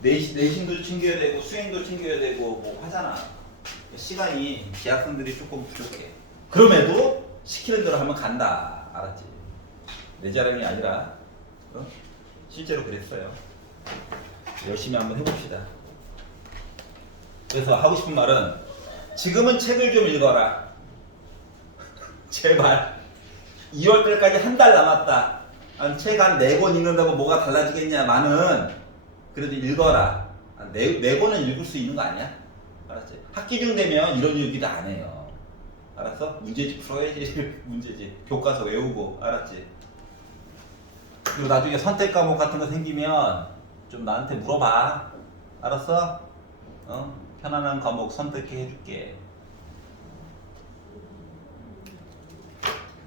내신도 챙겨야 되고 수행도 챙겨야 되고 뭐 하잖아. 시간이 대학생들이 조금 부족해. 그럼에도 시키는 대로 하면 간다. 알았지? 내 자랑이 아니라 실제로 그랬어요. 열심히 한번 해봅시다. 그래서 하고 싶은 말은 지금은 책을 좀 읽어라. 제발. 2월달까지 한 달 남았다. 책 한 4권 읽는다고 뭐가 달라지겠냐마는 그래도 읽어라. 네 권은 읽을 수 있는 거 아니야? 알았지? 학기 중 되면 이런 얘기도 안 해요. 알았어? 문제집 풀어야지. 문제집. 교과서 외우고. 알았지? 그리고 나중에 선택 과목 같은 거 생기면 좀 나한테 물어봐. 알았어? 편안한 과목 선택해 해줄게.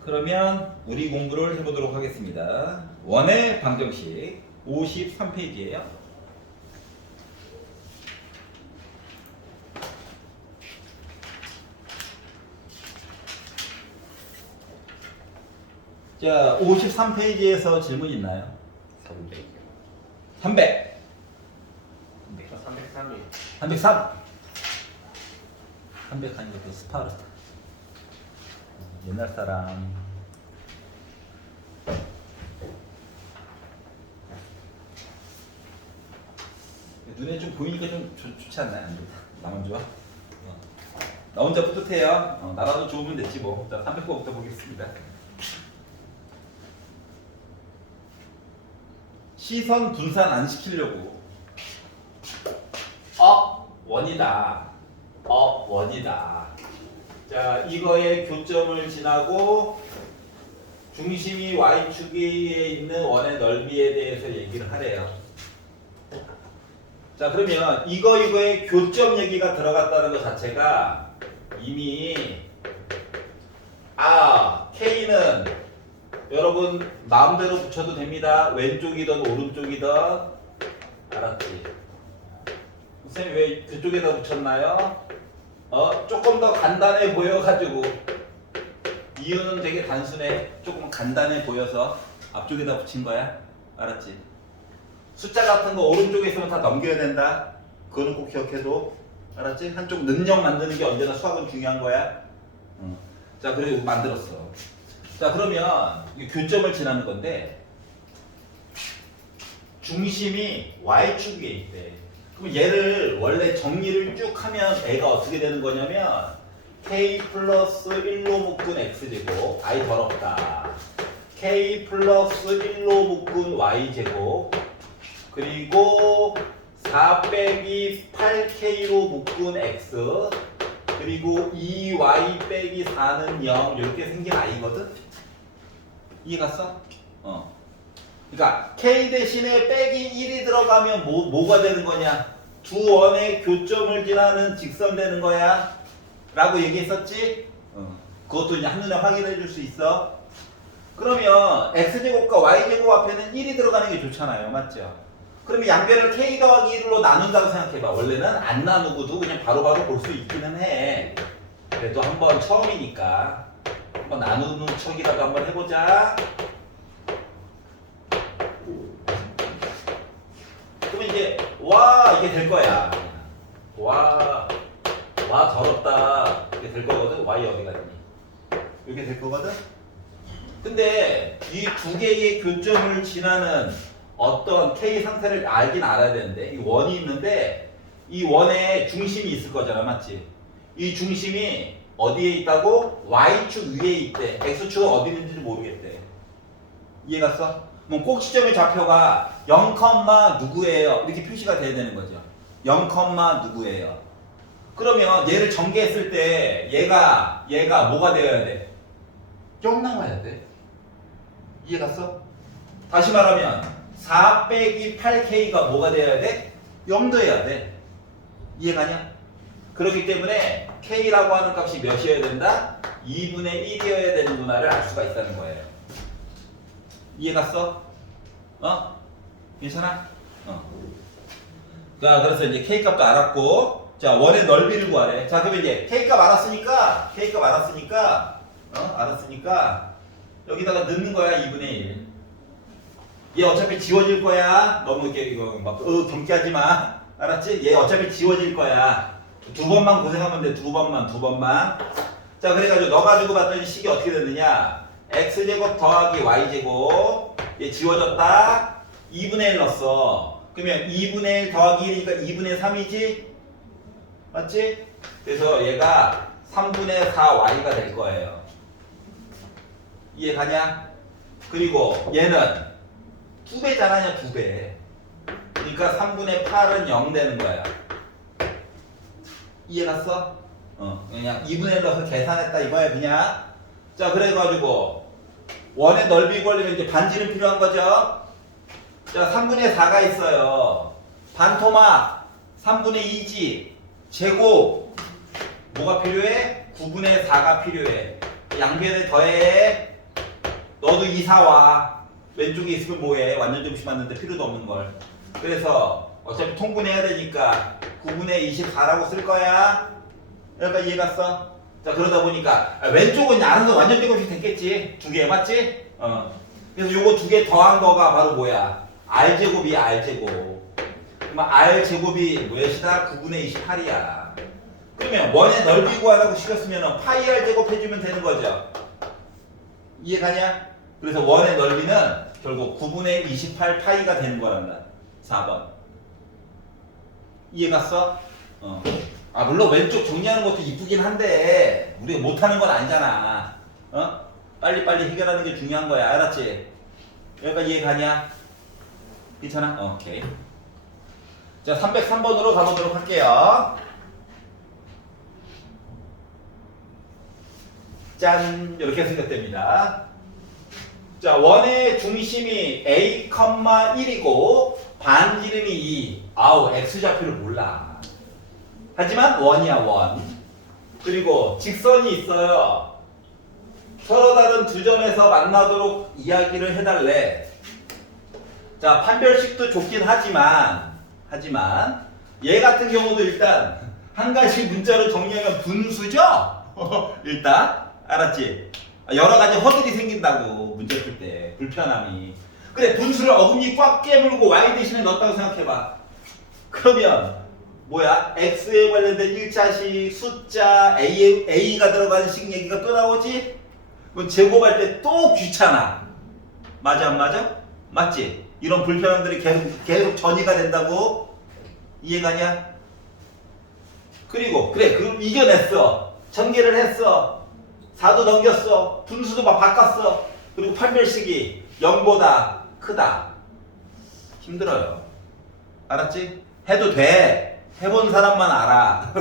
그러면 우리 공부를 해보도록 하겠습니다. 원의 방정식 53페이지예요. 자, 53페이지에서 질문 있나요? 300. 300. 303이. 303. 300 아니고 그 스파르타. 옛날 사람. 눈에 좀 보이니까 좀 좋지 않나요? 나만 좋아? 나 혼자 뿌듯해요. 나라도 좋으면 됐지 뭐. 자, 300번부터 보겠습니다. 시선 분산 안 시키려고. 원이다. 원이다. 자, 이거의 교점을 지나고 중심이 Y축에 있는 원의 넓이에 대해서 얘기를 하래요. 자, 그러면 이거의 교점 얘기가 들어갔다는 것 자체가 이미 K는 여러분 마음대로 붙여도 됩니다. 왼쪽이든 오른쪽이든. 알았지? 선생님 왜 그쪽에다 붙였나요? 조금 더 간단해 보여가지고. 이유는 되게 단순해. 조금 간단해 보여서 앞쪽에다 붙인 거야. 알았지? 숫자 같은 거 오른쪽에 있으면 다 넘겨야 된다. 그거는 꼭 기억해도. 알았지? 한쪽 능력 만드는 게 언제나 수학은 중요한 거야. 자, 그리고 만들었어. 자, 그러면 이 교점을 지나는 건데 중심이 Y축 위에 있대. 그럼 얘를 원래 정리를 쭉 하면 애가 어떻게 되는 거냐면 K 플러스 1로 묶은 X제곱, I 더럽다. K 플러스 1로 묶은 Y제곱, 그리고 4 빼기 8K로 묶은 X, 그리고 2Y 빼기 4는 0 이렇게 생긴 I거든? 이해갔어? 그러니까 K 대신에 빼기 1이 들어가면 뭐가 되는 거냐? 두 원의 교점을 지나는 직선 되는 거야 라고 얘기했었지? 그것도 이제 한눈에 확인해 줄 수 있어. 그러면 X제곱과 Y제곱 앞에는 1이 들어가는 게 좋잖아요. 맞죠? 그러면 양변을 K 더하기 1로 나눈다고 생각해봐. 원래는 안 나누고도 그냥 바로바로 볼 수 있기는 해. 그래도 한번 처음이니까 한번 나누는 척이라도 한번 해보자. 그러면 이제 이게 될 거야. 더럽다. 이게 될 거거든. Y 어디 갔니? 이게 될 거거든. 근데 이 두 개의 교점을 지나는 어떤 K 상태를 알긴 알아야 되는데 이 원이 있는데 이 원에 중심이 있을 거잖아. 맞지? 이 중심이 어디에 있다고? Y축 위에 있대. X축은 어디 있는지 모르겠대. 이해갔어? 그럼 꼭지점의 좌표가 0, 누구예요? 이렇게 표시가 돼야 되는 거죠. 0, 누구예요? 그러면 얘를 전개했을 때 얘가 뭐가 되어야 돼? 0 나와야 돼. 이해갔어? 다시 말하면 4 빼기 8K가 뭐가 되어야 돼? 0 돼야 돼. 이해가냐? 그렇기 때문에 K라고 하는 값이 몇이어야 된다? 2분의 1이어야 되는구나를 알 수가 있다는 거예요. 이해갔어? 괜찮아? 자, 그래서 이제 K 값도 알았고, 자, 원의 넓이를 구하래. 자, 그러면 이제 K 값 알았으니까, 알았으니까, 여기다가 넣는 거야, 2분의 1. 얘 어차피 지워질 거야. 너무 이렇게 이거 막 경계하지 마. 알았지? 얘 어차피 지워질 거야. 두 번만 고생하면 돼. 두 번만. 자, 그래가지고 너 가지고 봤더니 식이 어떻게 됐느냐? x제곱 더하기 y제곱. 얘 지워졌다. 2분의 1 넣었어. 그러면 2분의 1 더하기 1이니까 2분의 3이지? 맞지? 그래서 얘가 3분의 4y가 될 거예요. 이해 가냐? 그리고 얘는 2배잖아, 2배. 그러니까 3분의 8은 0 되는 거야. 이해 갔어? 그냥 2분의 1 넣어서 계산했다 이거야, 그냥. 자, 그래가지고 원의 넓이 구하려면 이제 반지름 필요한 거죠? 자, 3분의 4가 있어요. 반토막 3분의 2지. 제곱 뭐가 필요해? 9분의 4가 필요해. 양변에 더해. 너도 2, 4와. 왼쪽에 있으면 뭐해? 완전 점심 맞는데 필요도 없는 걸. 그래서 어차피 통분해야 되니까 9분의 24라고 쓸 거야. 그러니까 이해 갔어? 자, 그러다 보니까 왼쪽은 알아서 완전 제곱이 됐겠지. 두 개 맞지? 그래서 요거 두 개 더한 거가 바로 뭐야? R제곱이야, R제곱. 그러면 R제곱이 몇이다? 9분의 28이야. 그러면 원의 넓이 구하라고 시켰으면 파이 R제곱 해주면 되는 거죠. 이해 가냐? 그래서 원의 넓이는 결국 9분의 28 파이가 되는 거란다. 4번. 이해 갔어? 물론 왼쪽 정리하는 것도 이쁘긴 한데 우리가 못하는 건 아니잖아. 빨리빨리 해결하는 게 중요한 거야. 알았지? 여기까지 이해 가냐? 괜찮아? 오케이. 자, 303번으로 가보도록 할게요. 짠! 이렇게 생겼답니다. 자, 원의 중심이 A, 1이고 반지름이 2. 아우, x좌표를 몰라. 하지만 원이야, 원. 그리고 직선이 있어요. 서로 다른 두 점에서 만나도록 이야기를 해달래. 자, 판별식도 좋긴 하지만 얘 같은 경우도 일단 한 가지 문자로 정리하면 분수죠? 일단 알았지? 여러 가지 허들이 생긴다고 문제 풀 때 불편함이. 그래, 분수를 어금니 꽉 깨물고 y 대신에 넣었다고 생각해봐. 그러면 뭐야? x에 관련된 1차식 숫자 a가 들어간 식 얘기가 또 나오지? 그럼 제곱할 때 또 귀찮아. 맞아 안 맞아? 맞지? 이런 불편함들이 계속 전이가 된다고. 이해가냐? 그리고 그래, 그럼 이겨냈어. 전개를 했어. 4도 넘겼어. 분수도 막 바꿨어. 그리고 판별식이 0보다 크다. 힘들어요. 알았지? 해도 돼. 해본 사람만 알아.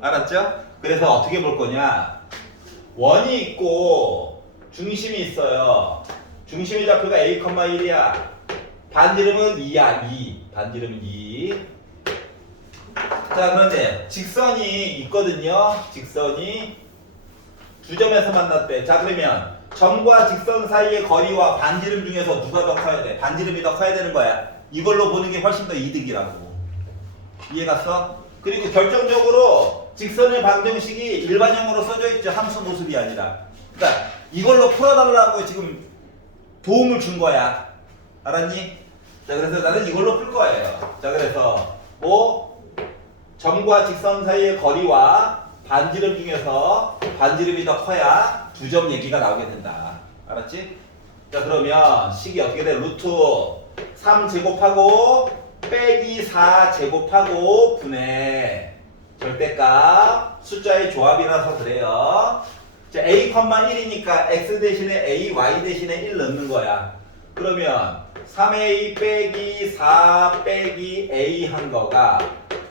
알았죠? 그래서 어떻게 볼 거냐? 원이 있고 중심이 있어요. 중심의 좌표가 A, 1이야. 반지름은 2야. 2. 반지름은 2. 자, 그런데 직선이 있거든요. 직선이 두 점에서 만났대. 자, 그러면 점과 직선 사이의 거리와 반지름 중에서 누가 더 커야 돼? 반지름이 더 커야 되는 거야. 이걸로 보는 게 훨씬 더 이득이라고. 이해 갔어? 그리고 결정적으로 직선의 방정식이 일반형으로 써져 있죠. 함수 모습이 아니라. 그러니까 이걸로 풀어달라고 지금 도움을 준 거야. 알았니? 자, 그래서 나는 이걸로 풀 거예요. 자, 그래서 뭐 점과 직선 사이의 거리와 반지름 중에서 반지름이 더 커야 두 점 얘기가 나오게 된다. 알았지? 자, 그러면 식이 어떻게 돼? 루트 3 제곱하고 빼기 4 제곱하고 분의 절대값 숫자의 조합이라서 그래요. 자, a, 1이니까 x 대신에 a, y 대신에 1 넣는 거야. 그러면 3a 빼기 4 빼기 a 한 거가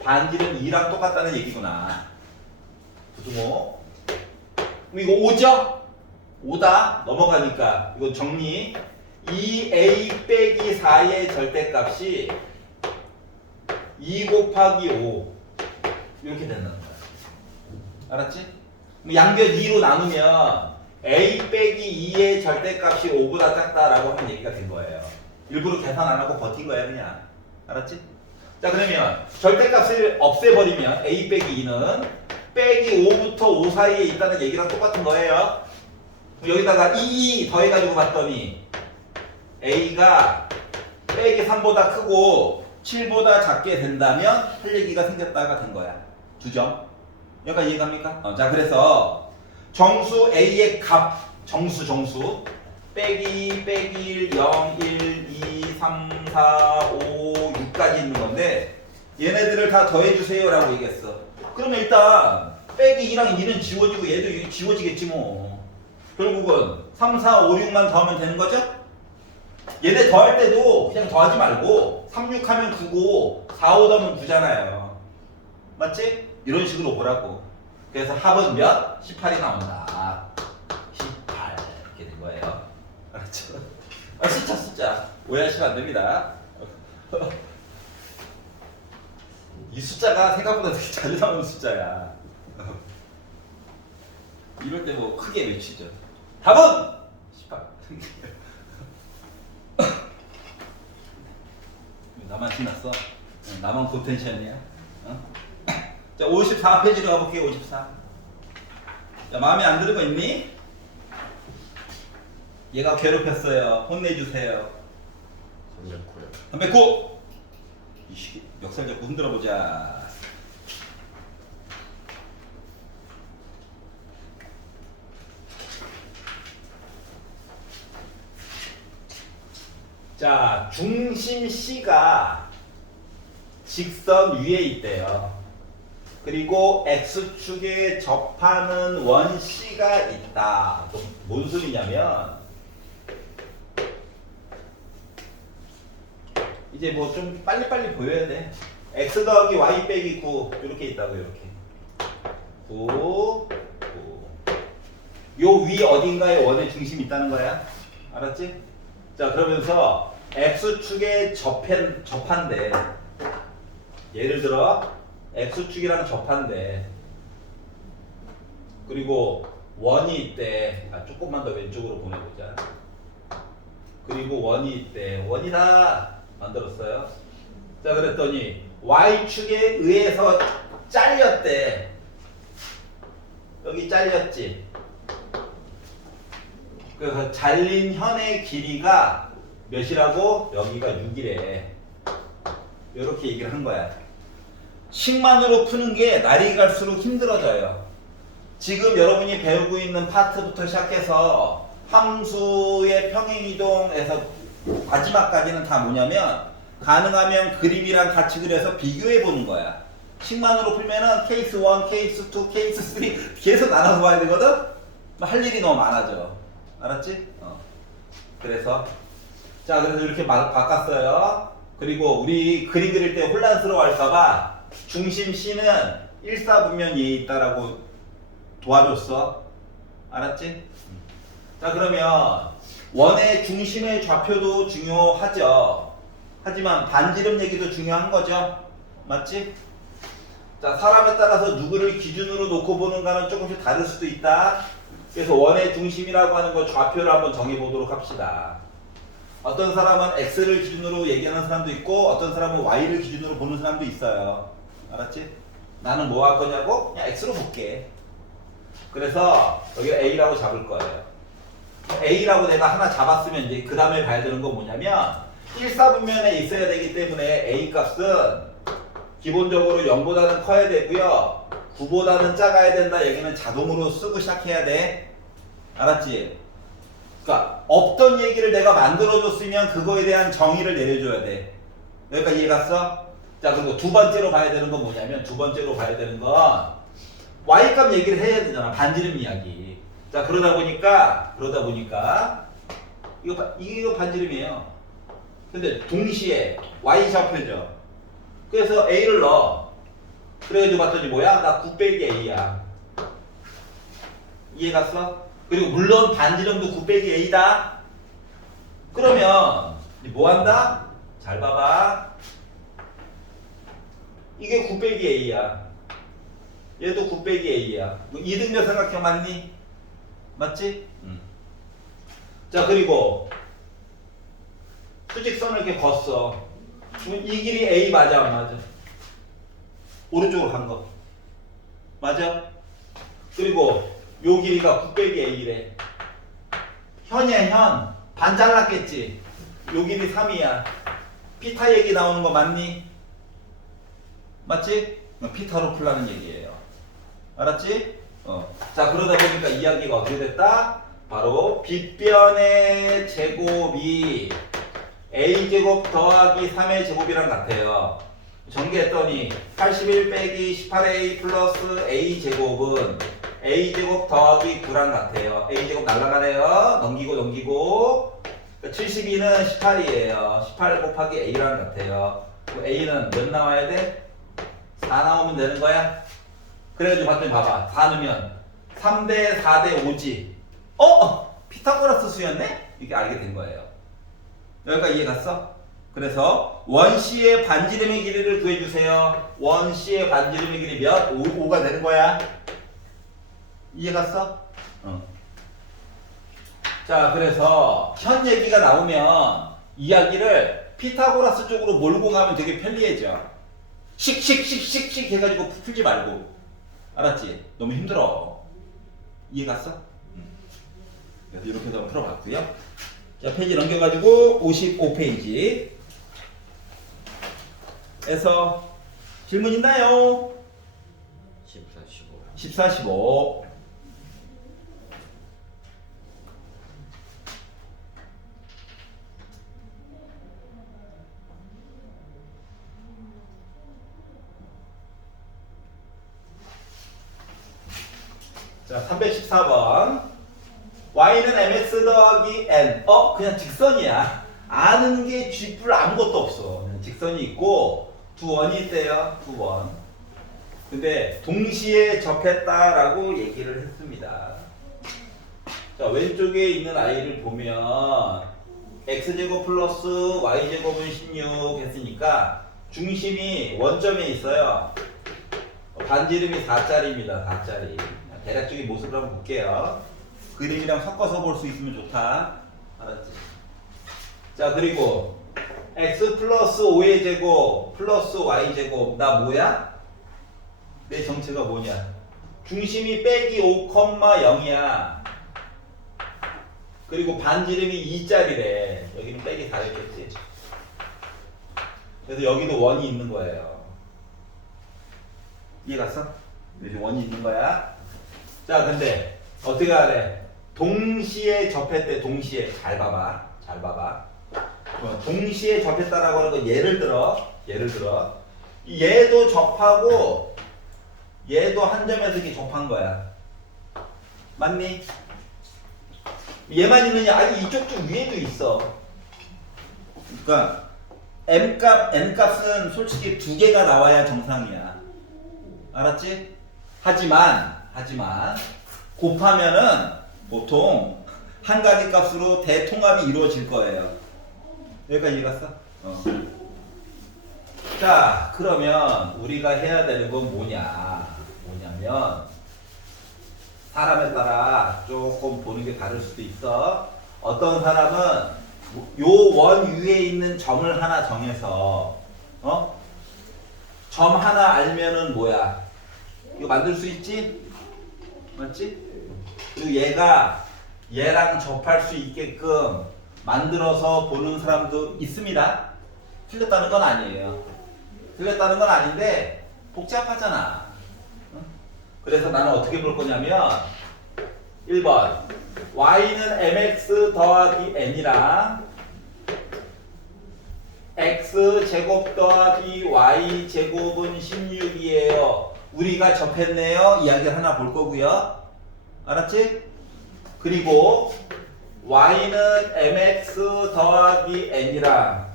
반지름 2랑 똑같다는 얘기구나. 부두모. 그럼 이거 5죠? 5다. 넘어가니까 이거 정리. 2a 빼기 4의 절대값이 2 곱하기 5 이렇게 된다는 거야. 알았지? 양변 2로 나누면 a 빼기 2의 절대값이 5보다 작다라고 하는 얘기가 된 거예요. 일부러 계산 안 하고 버틴 거야 그냥. 알았지? 자, 그러면 절대값을 없애버리면 a 빼기 2는 빼기 5부터 5 사이에 있다는 얘기랑 똑같은 거예요. 여기다가 2 더해가지고 봤더니 a가 빼기 3보다 크고 7보다 작게 된다면 할 얘기가 생겼다가 된 거야. 2점. 여기까지 이해갑니까? 자, 그래서 정수 A의 값, 정수 빼기 1, 0, 1, 2, 3, 4, 5, 6까지 있는 건데 얘네들을 다 더해주세요 라고 얘기했어. 그러면 일단 빼기 2랑 2는 지워지고 얘도 지워지겠지 뭐. 결국은 3, 4, 5, 6만 더하면 되는 거죠? 얘네 더할 때도 그냥 더하지 말고 3, 6 하면 9고 4, 5 더하면 9잖아요. 맞지? 이런 식으로 보라고. 그래서 합은 몇? 18이 나온다. 18 이렇게 된 거예요. 알았죠? 숫자 오해하시면 안 됩니다. 이 숫자가 생각보다 되게 잘 나오는 숫자야. 이럴 때 뭐 크게 외치죠. 답은 18. 나만 신났어? 나만 고텐션이야? 자, 54페이지로 가볼게요. 54. 자, 마음에 안 드는 거 있니? 얘가 괴롭혔어요. 혼내주세요. 309요. 309. 이 시기 멱살 잡고 흔들어 보자. 자, 중심 C가 직선 위에 있대요. 그리고 X축에 접하는 원 C가 있다. 뭔 소리냐면 이제 뭐 좀 빨리빨리 보여야 돼. X 더하기 Y 빼기 9 이렇게 있다고. 이렇게 9 요 위 어딘가에 원의 중심이 있다는 거야. 알았지? 자, 그러면서 X축에 접한대. 예를 들어 X축이랑 접한대. 그리고 원이 있대. 조금만 더 왼쪽으로 보내보자. 그리고 원이 있대. 원이다 만들었어요. 자, 그랬더니 Y축에 의해서 잘렸대. 여기 잘렸지. 그래서 잘린 현의 길이가 몇이라고? 여기가 6이래. 이렇게 얘기를 한 거야. 식만으로 푸는 게 날이 갈수록 힘들어져요. 지금 여러분이 배우고 있는 파트부터 시작해서 함수의 평행이동에서 마지막까지는 다 뭐냐면 가능하면 그림이랑 같이 그려서 비교해 보는 거야. 식만으로 풀면은 케이스 1, 케이스 2, 케이스 3 계속 나눠서 봐야 되거든? 할 일이 너무 많아져. 알았지? 그래서 자, 그래서 이렇게 바꿨어요. 그리고 우리 그림 그릴 때 혼란스러워 할까봐 중심 C는 일사분면에 있다라고 도와줬어. 알았지? 자, 그러면 원의 중심의 좌표도 중요하죠. 하지만 반지름 얘기도 중요한 거죠. 맞지? 자, 사람에 따라서 누구를 기준으로 놓고 보는 거는 조금씩 다를 수도 있다. 그래서 원의 중심이라고 하는 거 좌표를 한번 정해보도록 합시다. 어떤 사람은 X를 기준으로 얘기하는 사람도 있고 어떤 사람은 Y를 기준으로 보는 사람도 있어요. 알았지? 나는 뭐 할 거냐고? 그냥 X로 볼게. 그래서 여기가 A라고 잡을 거예요. A라고 내가 하나 잡았으면 이제 그 다음에 봐야 되는 건 뭐냐면 일사분면에 있어야 되기 때문에 A 값은 기본적으로 0보다는 커야 되고요. 9보다는 작아야 된다. 여기는 자동으로 쓰고 시작해야 돼. 알았지? 그러니까 없던 얘기를 내가 만들어줬으면 그거에 대한 정의를 내려줘야 돼. 여기까지 이해 갔어? 자, 그리고 두 번째로 봐야 되는 건 뭐냐면 두 번째로 봐야 되는 건 Y값 얘기를 해야 되잖아. 반지름 이야기. 자, 그러다 보니까 이거 반지름이에요. 근데 동시에 Y 좌표죠. 그래서 A를 넣어. 그래가지고 봤더니 뭐야? 나 9 빼기 A야. 이해 갔어? 그리고 물론 반지름도 9 빼기 A다. 그러면 뭐 한다? 잘 봐봐. 이게 9 빼기 A야. 얘도 9 빼기 A야. 이등변 삼각형 맞니? 맞지? 자, 그리고 수직선을 이렇게 걷어. 그럼 이 길이 A 맞아 안 맞아? 오른쪽으로 간 거. 맞아? 그리고 요 길이가 9 빼기 A래. 현이야, 현. 반 잘랐겠지? 요 길이 3이야. 피타 얘기 나오는 거 맞니? 맞지? 피타로 풀라는 얘기예요. 알았지? 자, 그러다 보니까 이야기가 어떻게 됐다? 바로 빗변의 제곱이 a제곱 더하기 3의 제곱이랑 같아요. 전개했더니 81 빼기 18a 플러스 a제곱은 a제곱 더하기 9랑 같아요. a제곱 날라가네요. 넘기고 72는 18이에요. 18 곱하기 a랑 같아요. a는 몇 나와야 돼? 4 나오면 되는 거야? 그래가지고 봤더니 봐봐. 4 넣으면 3대 4대 5지. 피타고라스 수였네? 이렇게 알게 된 거예요. 여기까지 이해 갔어? 그래서 원C의 반지름의 길이를 구해주세요. 원C의 반지름의 길이 몇? 5가 되는 거야. 이해 갔어? 자, 그래서 현 얘기가 나오면 이야기를 피타고라스 쪽으로 몰고 가면 되게 편리해져. 씩씩씩씩씩 해가지고 풀지 말고. 알았지? 너무 힘들어. 이해 갔어? 그래서 이렇게 해서 풀어봤고요. 자, 페이지 넘겨가지고 55페이지 에서 질문 있나요? 14, 15. 14, 15. 자, 314번. y는 mx 더하기 n. 그냥 직선이야. 아는 게 쥐뿔 아무것도 없어. 그냥 직선이 있고 두 원이 있대요. 두 원. 근데 동시에 접했다라고 얘기를 했습니다. 자, 왼쪽에 있는 아이를 보면 x제곱 플러스 y제곱은 16 했으니까 중심이 원점에 있어요. 반지름이 4짜리입니다. 4짜리. 대략적인 모습을 한번 볼게요. 그림이랑 섞어서 볼 수 있으면 좋다. 알았지? 자, 그리고 x 플러스 5의 제곱 플러스 y 제곱 나 뭐야? 내 정체가 뭐냐? 중심이 빼기 5,0이야. 그리고 반지름이 2짜리래. 여기는 빼기 4였겠지. 그래서 여기도 원이 있는 거예요. 이해 갔어? 여기 원이 있는 거야. 자, 근데 어떻게 하래? 동시에 접했대. 동시에. 잘 봐봐. 잘 봐봐. 동시에 접했다라고 하는 거 예를 들어 얘도 접하고 얘도 한 점에서 이렇게 접한 거야. 맞니? 얘만 있느냐? 아니, 이쪽 쪽 위에도 있어. 그러니까 m값, n값은 솔직히 두 개가 나와야 정상이야. 알았지? 하지만 곱하면은 보통 한 가지 값으로 대통합이 이루어질 거예요. 여기까지 읽었어? 자, 그러면 우리가 해야 되는 건 뭐냐면 사람에 따라 조금 보는 게 다를 수도 있어. 어떤 사람은 요 원 위에 있는 점을 하나 정해서 점 하나 알면은 뭐야? 이거 만들 수 있지? 맞지? 그리고 얘가 얘랑 접할 수 있게끔 만들어서 보는 사람도 있습니다. 틀렸다는 건 아니에요. 틀렸다는 건 아닌데 복잡하잖아. 그래서 나는 어떻게 볼 거냐면 1번 y는 mx 더하기 n이랑 x제곱 더하기 y제곱은 16이에요. 우리가 접했네요. 이야기를 하나 볼 거고요. 알았지? 그리고 y는 mx 더하기 n이랑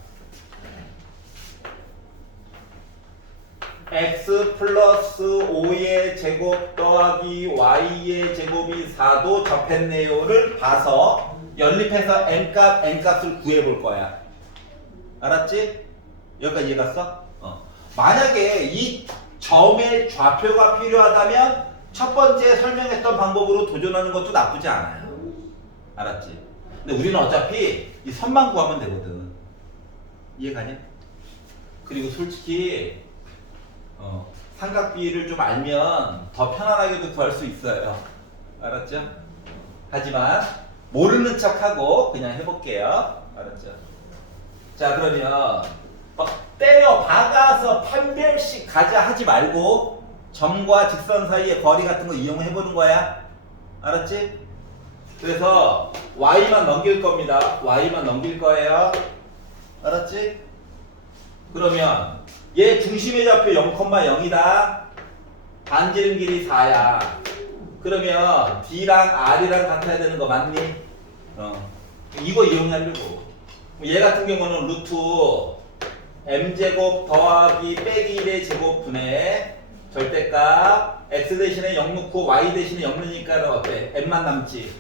x 플러스 5의 제곱 더하기 y의 제곱이 4도 접했네요를 봐서 연립해서 n값을 구해볼 거야. 알았지? 여기까지 이해 갔어? 만약에 이 점의 좌표가 필요하다면 첫 번째 설명했던 방법으로 도전하는 것도 나쁘지 않아요. 알았지? 근데 우리는 어차피 이 선만 구하면 되거든. 이해가냐? 그리고 솔직히 삼각비를 좀 알면 더 편안하게도 구할 수 있어요. 알았죠? 하지만 모르는 척하고 그냥 해볼게요. 알았죠? 자, 그러면 막 때려 박아서 판별식 가자 하지 말고 점과 직선 사이의 거리 같은 거 이용해 보는 거야. 알았지? 그래서 y만 넘길 겁니다. y만 넘길 거예요. 알았지? 그러면 얘 중심의 좌표 0,0이다. 반지름 길이 4야. 그러면 D랑 R이랑 같아야 되는 거 맞니? 이거 이용하려고. 얘 같은 경우는 루트 m제곱 더하기 빼기 1의 제곱분의 절대값 x 대신에 0 넣고 y 대신에 0 넣으니까 어때? m만 남지.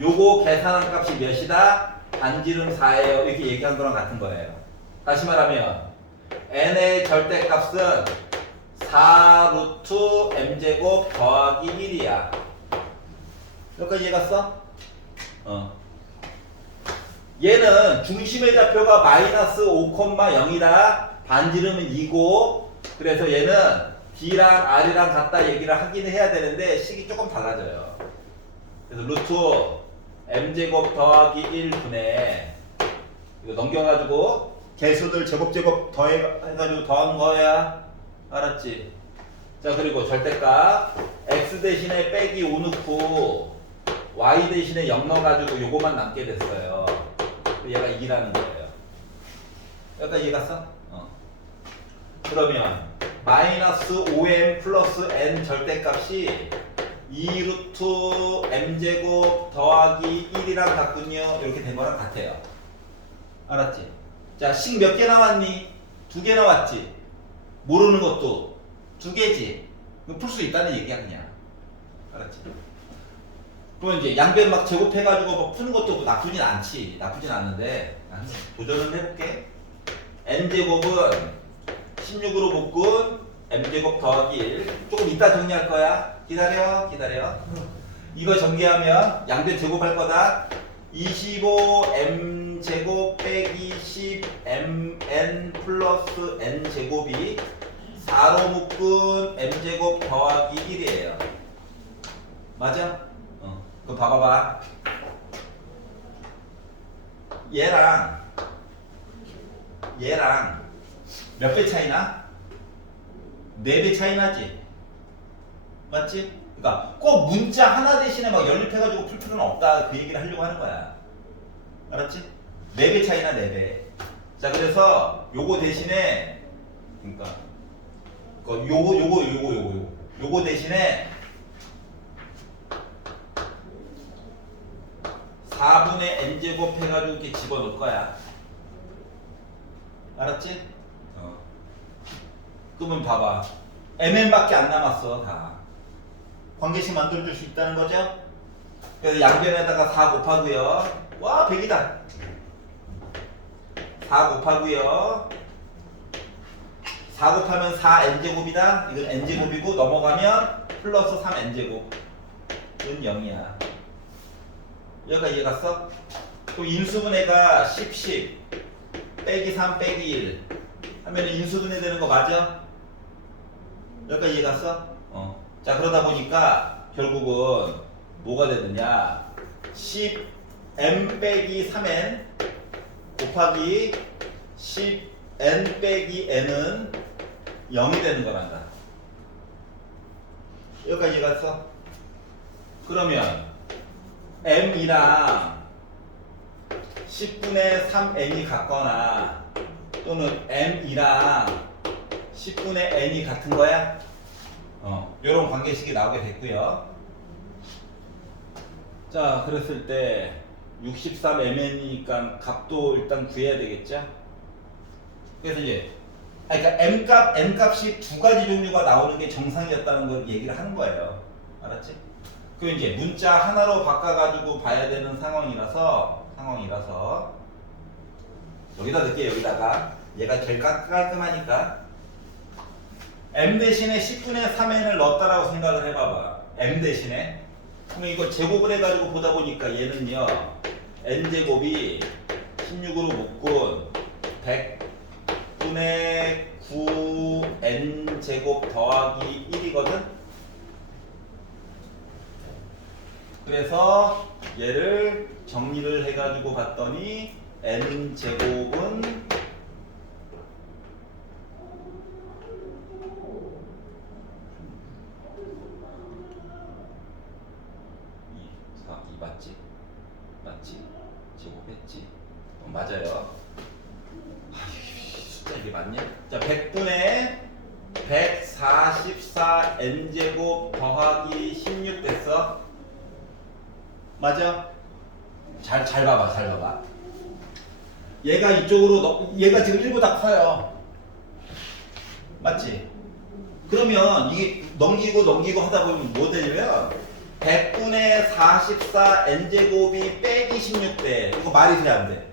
요거 계산한 값이 몇이다? 반지름 4예요. 이렇게 얘기한 거랑 같은 거예요. 다시 말하면 n의 절대값은 4 루트 m제곱 더하기 1이야. 여기까지 이해갔어? 얘는 중심의 좌표가 마이너스 5,0이다. 반지름은 2고 그래서 얘는 D랑 R이랑 같다 얘기를 하긴 해야 되는데 식이 조금 달라져요. 그래서 루트 m제곱 더하기 1분의 이거 넘겨가지고 개수들 제곱 더해가지고 더한 거야. 알았지? 자 그리고 절대값 x 대신에 빼기 5 넣고 y 대신에 0 넣어가지고 요거만 남게 됐어요. 얘가 2라는 거예요. 여기까지 이해갔어? 그러면 마이너스 5m 플러스 n 절대값이 2 루트 m제곱 더하기 1이랑 같군요. 이렇게 된 거랑 같아요. 알았지? 자, 식 몇 개 나왔니? 2개 나왔지? 모르는 것도 2개지? 풀 수 있다는 얘기야 그냥. 알았지? 그럼 이제 양변 막 제곱해가지고 막 푸는 것도 나쁘진 않지. 나쁘진 않는데 도전은 해볼게. n제곱은 16으로 묶은 m제곱 더하기 1 조금 이따 정리할 거야. 기다려. 이거 전개하면 양변 제곱할 거다. 25m제곱 빼기 10mn 플러스 n제곱이 4로 묶은 m제곱 더하기 1이에요. 맞아? 그럼 봐봐봐. 얘랑 몇 배 차이나? 4배 차이 나지? 맞지? 그러니까 꼭 문자 하나 대신에 막 연립해가지고 풀 필요는 없다. 그 얘기를 하려고 하는 거야. 알았지? 4배 차이나 4배. 자 그래서 요거 대신에 그러니까 요거 대신에 4분의 n제곱 해가지고 이렇게 집어넣을 거야. 알았지? 그러면 봐봐. mn밖에 안 남았어 다. 관계식 만들어줄 수 있다는 거죠? 그래서 양변에다가 4 곱하고요. 와 100이다. 4 곱하고요. 4 곱하면 4n제곱이다. 이건 n제곱이고 넘어가면 플러스 3n제곱. 이건 0이야. 여기까지 이해갔어? 또 인수분해가 10 빼기 3 빼기 1 하면 인수분해 되는 거 맞아? 여기까지 이해갔어? 자 그러다 보니까 결국은 뭐가 되느냐 10m 빼기 3n 곱하기 10n 빼기 n은 0이 되는 거란다. 여기까지 이해갔어? 그러면 m이랑 10분의 3n이 같거나 또는 m이랑 10분의 n이 같은 거야? 요런 관계식이 나오게 됐고요. 자, 그랬을 때 63mn이니까 값도 일단 구해야 되겠죠? 그래서 이제 그러니까 n 값이 두 가지 종류가 나오는 게 정상이었다는 걸 얘기를 하는 거예요. 알았지? 그 이제 문자 하나로 바꿔가지고 봐야 되는 상황이라서 여기다 넣을게. 여기다가 얘가 제일 깔끔하니까 m 대신에 10분의 3n을 넣었다라고 생각을 해봐봐. m 대신에 그럼 이거 제곱을 해가지고 보다 보니까 얘는요 n제곱이 16으로 묶은 100분의 9n제곱 더하기 1이거든. 그래서 얘를 정리를 해가지고 봤더니 n제곱은 100분의 144 n제곱 더하기 16 됐어. 맞아? 잘 봐봐, 잘 봐봐. 얘가 이쪽으로 얘가 지금 1보다 커요. 맞지? 그러면 이게 넘기고 하다 보면 뭐 되냐면 100분의 44 n제곱이 빼기 16대. 이거 말이 돼, 안 돼?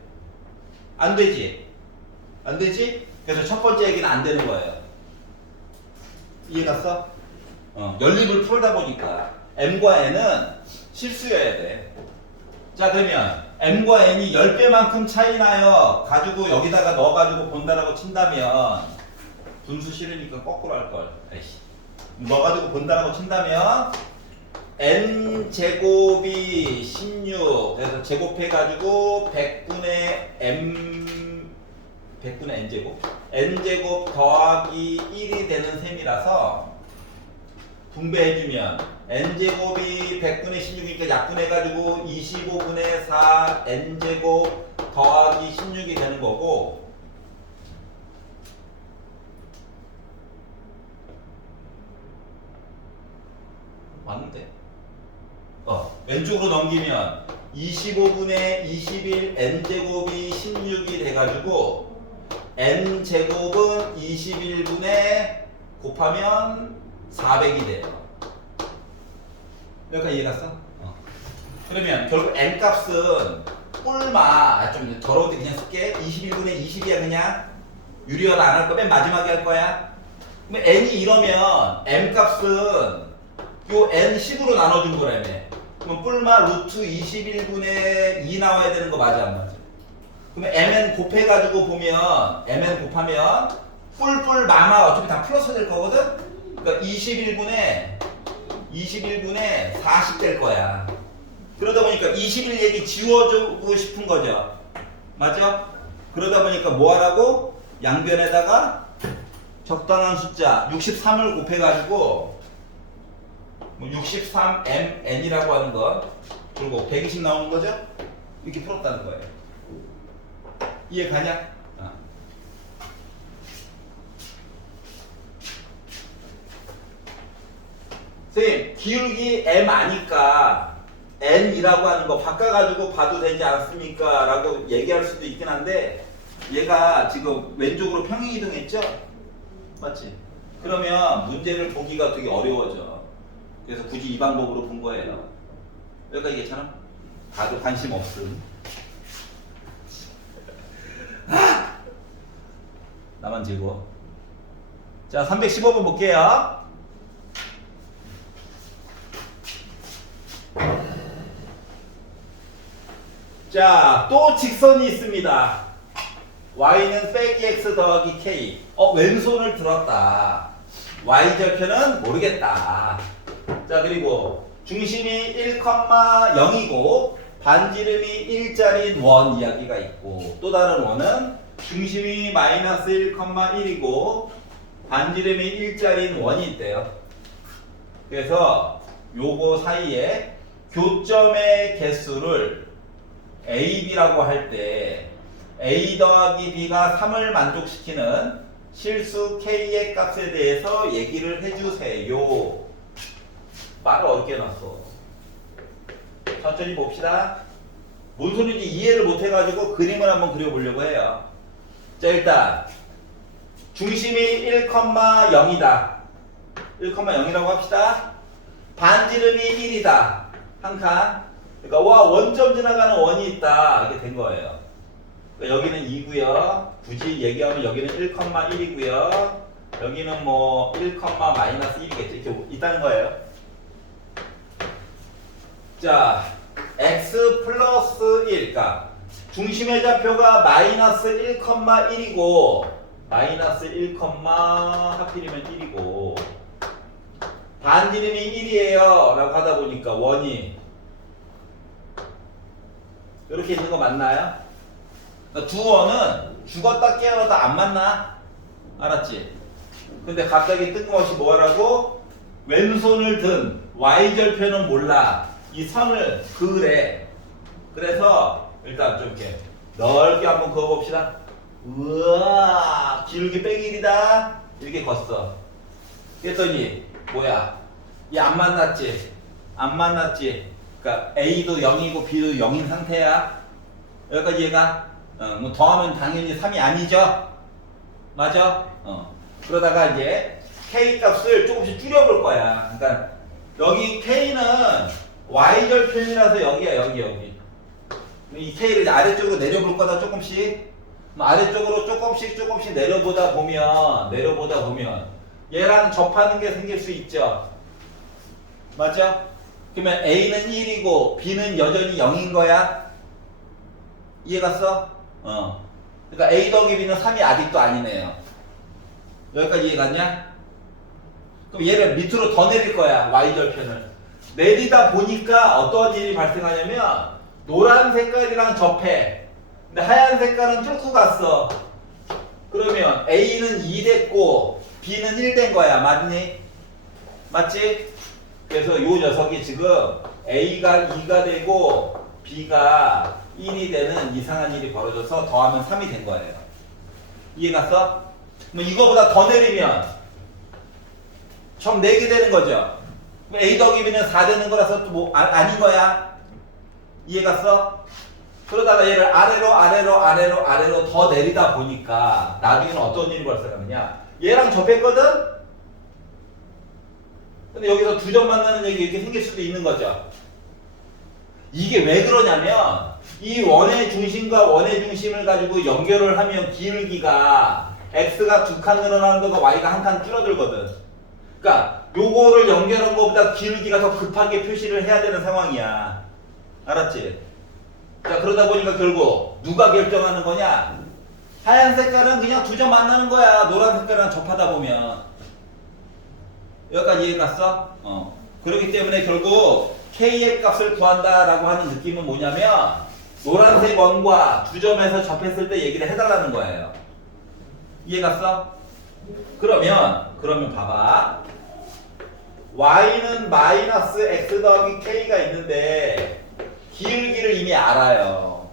안 되지? 안 되지? 그래서 첫 번째 얘기는 안 되는 거예요. 이해갔어? 연립을 풀다 보니까 m과 n은 실수여야 돼. 자, 그러면 m과 n이 10배만큼 차이 나요. 가지고 여기다가 넣어가지고 본다라고 친다면 분수 싫으니까 거꾸로 할걸. 에이씨. 넣어가지고 본다라고 친다면 n제곱이 16. 그래서 제곱해가지고 100분의 n제곱? n제곱 더하기 1이 되는 셈이라서 분배해주면 n제곱이 100분의 16이니까 약분해가지고 25분의 4 n제곱 더하기 16이 되는 거고, 맞는데? 왼쪽으로 넘기면 25분의 21 n제곱이 16이 돼가지고 n제곱은 21분의 곱하면 400이 돼요. 여기까지 이해갔어? 그러면 결국 n 값은 꿀마, 좀 더러운데 그냥 쓸게. 21분의 20이야. 그냥 유리화를 안 할 거 맨 마지막에 할 거야. 그럼 n이 이러면 m 값은 요 n 10으로 나눠준 거라며. 그럼 뿔마 루트 21분의 2 나와야 되는 거 맞아, 안 맞아? 그러면 mn 곱해가지고 보면 mn 곱하면 뿔뿔 마마 어차피 다 플러스 될 거거든? 그러니까 21분의 40 될 거야. 그러다 보니까 21 얘기 지워주고 싶은 거죠. 맞죠? 그러다 보니까 뭐 하라고? 양변에다가 적당한 숫자 63을 곱해가지고 63mn이라고 하는 거 그리고 120 나오는 거죠? 이렇게 풀었다는 거예요. 이해 가냐? 선생님, 기울기 m 아니까 n이라고 하는 거 바꿔가지고 봐도 되지 않습니까? 라고 얘기할 수도 있긴 한데 얘가 지금 왼쪽으로 평행이동했죠? 맞지? 그러면 문제를 보기가 되게 어려워져. 그래서 굳이 이 방법으로 본 거예요. 여기까지 괜찮아? 다들 관심 없음. 나만 즐거워. 자, 315번 볼게요. 자, 또 직선이 있습니다. y는 빼기 x 더하기 k. 왼손을 들었다. y절편은 모르겠다. 자, 그리고 중심이 1,0이고 반지름이 1짜리인 원 이야기가 있고, 또 다른 원은 중심이 마이너스 1,1이고 반지름이 1짜리인 원이 있대요. 그래서 요거 사이에 교점의 개수를 A, B라고 할 때 A 더하기 B가 3을 만족시키는 실수 K의 값에 대해서 얘기를 해주세요. 말을 어렵게 해놨어. 천천히 봅시다. 뭔 소리인지 이해를 못해가지고 그림을 한번 그려보려고 해요. 자, 일단 중심이 1,0이다. 1,0이라고 합시다. 반지름이 1이다. 한 칸. 그러니까 원점 지나가는 원이 있다. 이렇게 된 거예요. 그러니까 여기는 2고요. 굳이 얘기하면 여기는 1,1이고요. 여기는 뭐 1, 마이너스 1이겠죠. 이렇게 있다는 거예요. 자, x 플러스 1. 그러니까 중심의 좌표가 마이너스 1,1이고 마이너스 1, 하필이면 1이고 반지름이 1이에요 라고 하다 보니까 원이 이렇게 있는 거 맞나요? 그러니까 두 원은 죽었다 깨어났다 안 맞나? 알았지? 근데 갑자기 뜬금없이 뭐 하라고? 왼손을 든 y절편은 몰라. 이 선을 그으래. 그래서 일단 좀 이렇게 넓게 한번 그어봅시다. 우와, 기울기 빼기 1이다. 이렇게 걷어. 그랬더니 뭐야? 얘 안 만났지? 안 만났지? 그러니까 A도 0이고 B도 0인 상태야. 여기까지 얘가 뭐 더하면 당연히 3이 아니죠? 맞아? 그러다가 이제 K 값을 조금씩 줄여볼 거야. 그러니까 여기 K는 Y절편이라서 여기야 여기. 이 K를 이제 아래쪽으로 내려볼 거다 조금씩. 아래쪽으로 조금씩 내려보다 보면 얘랑 접하는 게 생길 수 있죠. 맞죠? 그러면 A는 1이고 B는 여전히 0인 거야. 이해갔어? 그러니까 A 더하기 B는 3이 아직도 아니네요. 여기까지 이해갔냐? 그럼 얘를 밑으로 더 내릴 거야. Y절편을. 내리다 보니까 어떤 일이 발생하냐면 노란 색깔이랑 접해. 근데 하얀 색깔은 뚫고 갔어. 그러면 A는 2 됐고 B는 1 된 거야. 맞니? 맞지? 그래서 요 녀석이 지금 A가 2가 되고 B가 1이 되는 이상한 일이 벌어져서 더하면 3이 된 거예요. 이해갔어? 뭐 이거보다 더 내리면 점 4개 되는 거죠. A 더하기 B는 4 되는 거라서 또 뭐 아닌 거야. 이해갔어? 그러다가 얘를 아래로 더 내리다 보니까 나중에는 어떤 일이 발생하느냐. 얘랑 접했거든? 근데 여기서 두 점 만나는 얘기 이렇게 생길 수도 있는 거죠. 이게 왜 그러냐면 이 원의 중심과 원의 중심을 가지고 연결을 하면 기울기가 x가 2칸 늘어나는 거가 y가 1칸 줄어들거든. 그러니까 요거를 연결한 것보다 기울기가 더 급하게 표시를 해야 되는 상황이야. 알았지? 자, 그러다 보니까 결국 누가 결정하는 거냐? 하얀 색깔은 그냥 두 점 만나는 거야. 노란 색깔이랑 접하다 보면. 여기까지 이해갔어? 그렇기 때문에 결국 K의 값을 구한다라고 하는 느낌은 뭐냐면 노란색 원과 두 점에서 접했을 때 얘기를 해달라는 거예요. 이해갔어? 그러면 봐봐. Y는 마이너스 X 더하기 K가 있는데 기울기를 이미 알아요.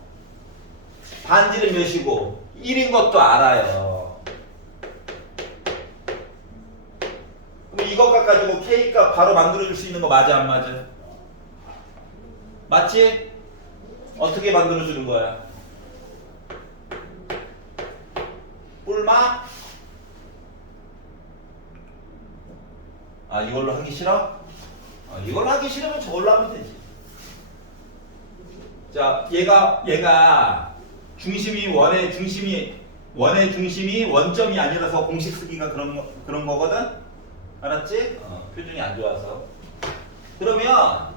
반지름 몇이고 1인 것도 알아요. 그럼 이것 가지고 K값 바로 만들어줄 수 있는 거 맞아 안 맞아? 맞지? 어떻게 만들어주는 거야? 꿀마? 아 이걸로 하기 싫어? 이걸로 하기 싫으면 저걸로 하면 되지. 자, 얘가 중심이 원의 중심이 원점이 아니라서 공식 쓰기가 그런 거거든. 알았지? 표준이 안 좋아서. 그러면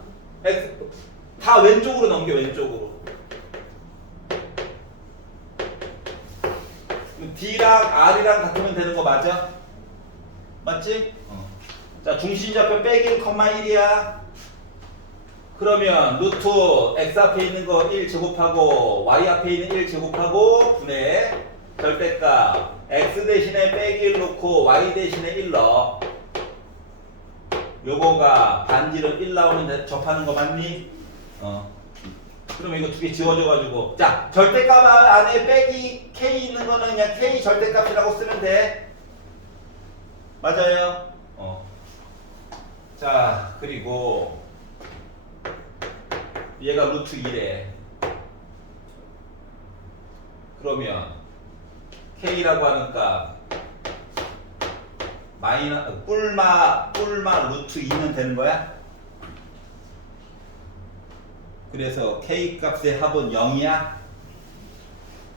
다 왼쪽으로 넘겨 왼쪽으로. D랑 R이랑 같으면 되는 거 맞아? 맞지? 자, 중심좌표 빼기 1,1이야. 그러면 루트 x 앞에 있는 거 1 제곱하고 y 앞에 있는 1 제곱하고 분의 절대값 x 대신에 빼기 1 놓고 y 대신에 1 넣어. 요거가 반지름 1 나오면 접하는 거 맞니? 그러면 이거 두 개 지워져가지고 자 절대값 안에 빼기 k 있는 거는 그냥 k 절대값이라고 쓰면 돼. 맞아요? 자 그리고 얘가 루트 2래. 그러면 k라고 하는 값 뿔마 루트 2면 되는 거야? 그래서 k 값의 합은 0이야?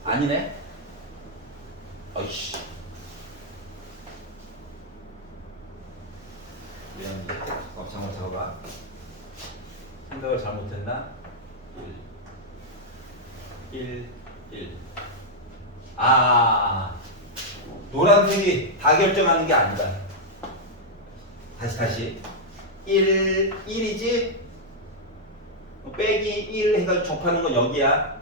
아니네? 어이씨. 미안해. 잠깐 잡아봐. 생각을 잘못했나? 1 노란색이 다 결정하는 게 아니다. 다시 1이지? 빼기 1 해가지고 접하는 건 여기야.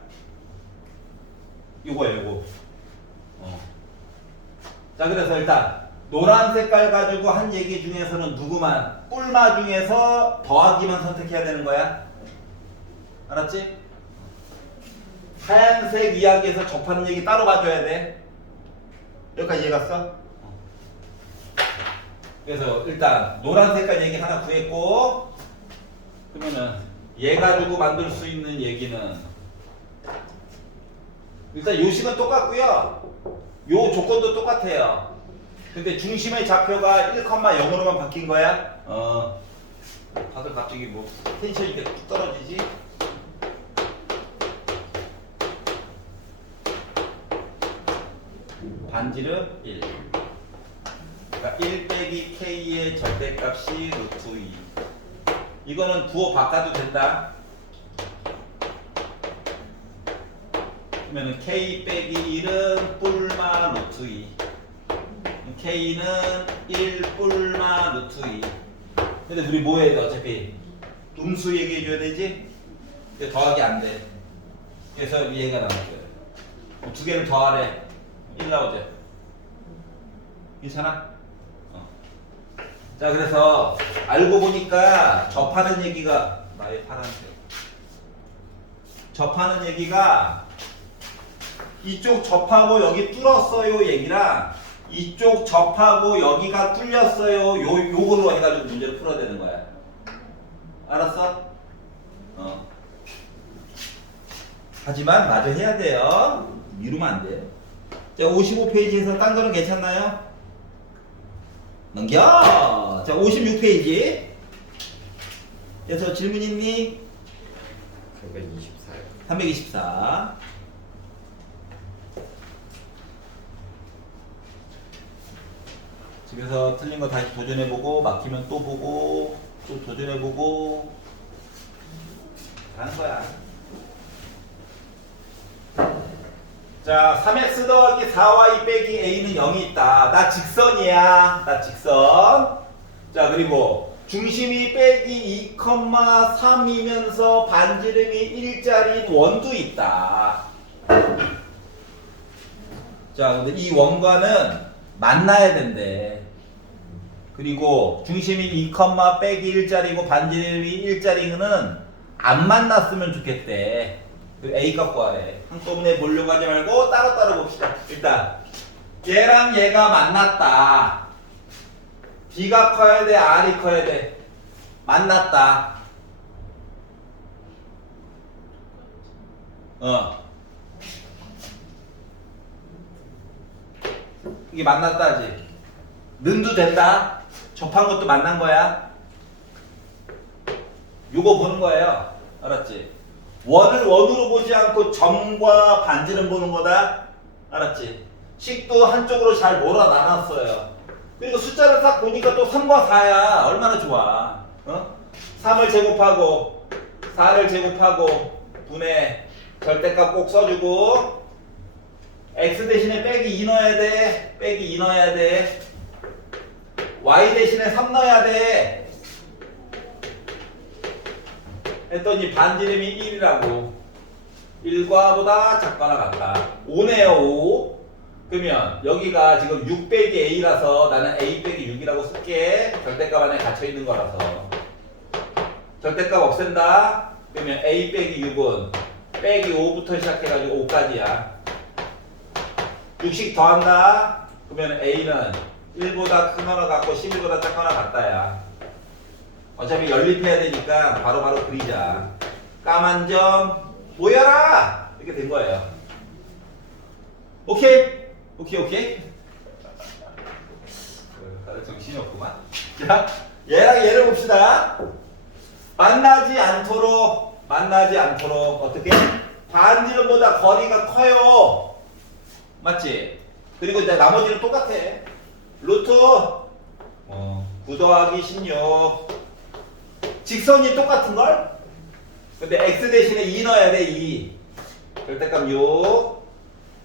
요거. 자, 그래서 일단 노란 색깔 가지고 한 얘기 중에서는 누구만? 뿔마 중에서 더하기만 선택해야 되는 거야. 알았지? 하얀색 이야기에서 접하는 얘기 따로 봐줘야 돼. 여기까지 이해갔어? 그래서 일단 노란 색깔 얘기 하나 구했고, 그러면은 얘 가지고 만들 수 있는 얘기는 일단 요 식은 똑같고요. 요 조건도 똑같아요. 근데 중심의 좌표가 1,0으로만 바뀐 거야. 다들 갑자기 뭐 텐션이 이렇게 뚝 떨어지지? 반지름 1. 그러니까 1 빼기 k의 절대값이 루트 2. 이거는 부호 바꿔도 된다. 그러면 k 빼기 1은 뿔마 루트 2. k는 1 뿔마 루트 2. 근데 우리 뭐 해야 돼? 어차피 음수 얘기해 줘야 되지? 근데 더하기 안 돼. 그래서 얘가 나왔어요. 두 개를 더하래. 1 나오죠. 괜찮아? 자, 그래서 알고 보니까 접하는 얘기가 나의 파란색. 접하는 얘기가 이쪽 접하고 여기 뚫었어요 얘기랑 이쪽 접하고 여기가 뚫렸어요 요걸로 해가지고 문제를 풀어야 되는 거야. 알았어? 하지만 마저 해야 돼요. 미루면 안 돼. 자, 55페이지에서 딴 거는 괜찮나요? 넘겨! 자, 56페이지. 그래서 질문 있니? 324요. 324. 집에서 틀린 거 다시 도전해보고, 막히면 또 보고, 또 도전해보고, 하는 거야. 자, 3x 더하기 4y 빼기 a는 0이 있다. 나 직선이야. 나 직선. 자, 그리고 중심이 빼기 2,3이면서 반지름이 1짜리인 원도 있다. 자, 근데 이 원과는 만나야 된대. 그리고 중심이 2, 빼기 1짜리고 반지름이 1짜리는 안 만났으면 좋겠대. A 값 구하래. 한꺼번에 보려고 하지 말고 따로따로 봅시다. 일단 얘랑 얘가 만났다. B가 커야 돼? R이 커야 돼? 만났다. 이게 만났다지. 는도 된다. 접한 것도 만난 거야. 요거 보는 거예요. 알았지? 원을 원으로 보지 않고 점과 반지름 보는 거다. 알았지? 식도 한쪽으로 잘 몰아 나눴어요. 그리고 숫자를 딱 보니까 또 3과 4야. 얼마나 좋아. 3을 제곱하고 4를 제곱하고 분의 절대값 꼭 써주고 x 대신에 빼기 2 넣어야 돼. 빼기 2 넣어야 돼. y 대신에 3 넣어야 돼. 했더니 반지름이 1이라고. 1과 보다 작거나 같다. 5네요. 5. 그러면 여기가 지금 6 빼기 a라서 나는 a 빼기 6이라고 쓸게. 절대값 안에 갇혀있는 거라서. 절대값 없앤다. 그러면 a 빼기 6은 빼기 5부터 시작해가지고 5까지야. 6씩 더한다. 그러면 a는 1보다 크거나 같고 11보다 작거나 같다야. 어차피 연립해야 되니까 바로바로 그리자. 까만 점 모여라! 이렇게 된 거예요. 오케이? 오케이? 다들 정신이 없구만. 자, 얘랑 얘를 봅시다. 만나지 않도록 어떻게? 반지름보다 거리가 커요. 맞지? 그리고 이제 나머지는 똑같아. 루트 9 더하기 16. 직선이 똑같은걸? 근데 x 대신에 2 넣어야 돼. 2. 절대값 6.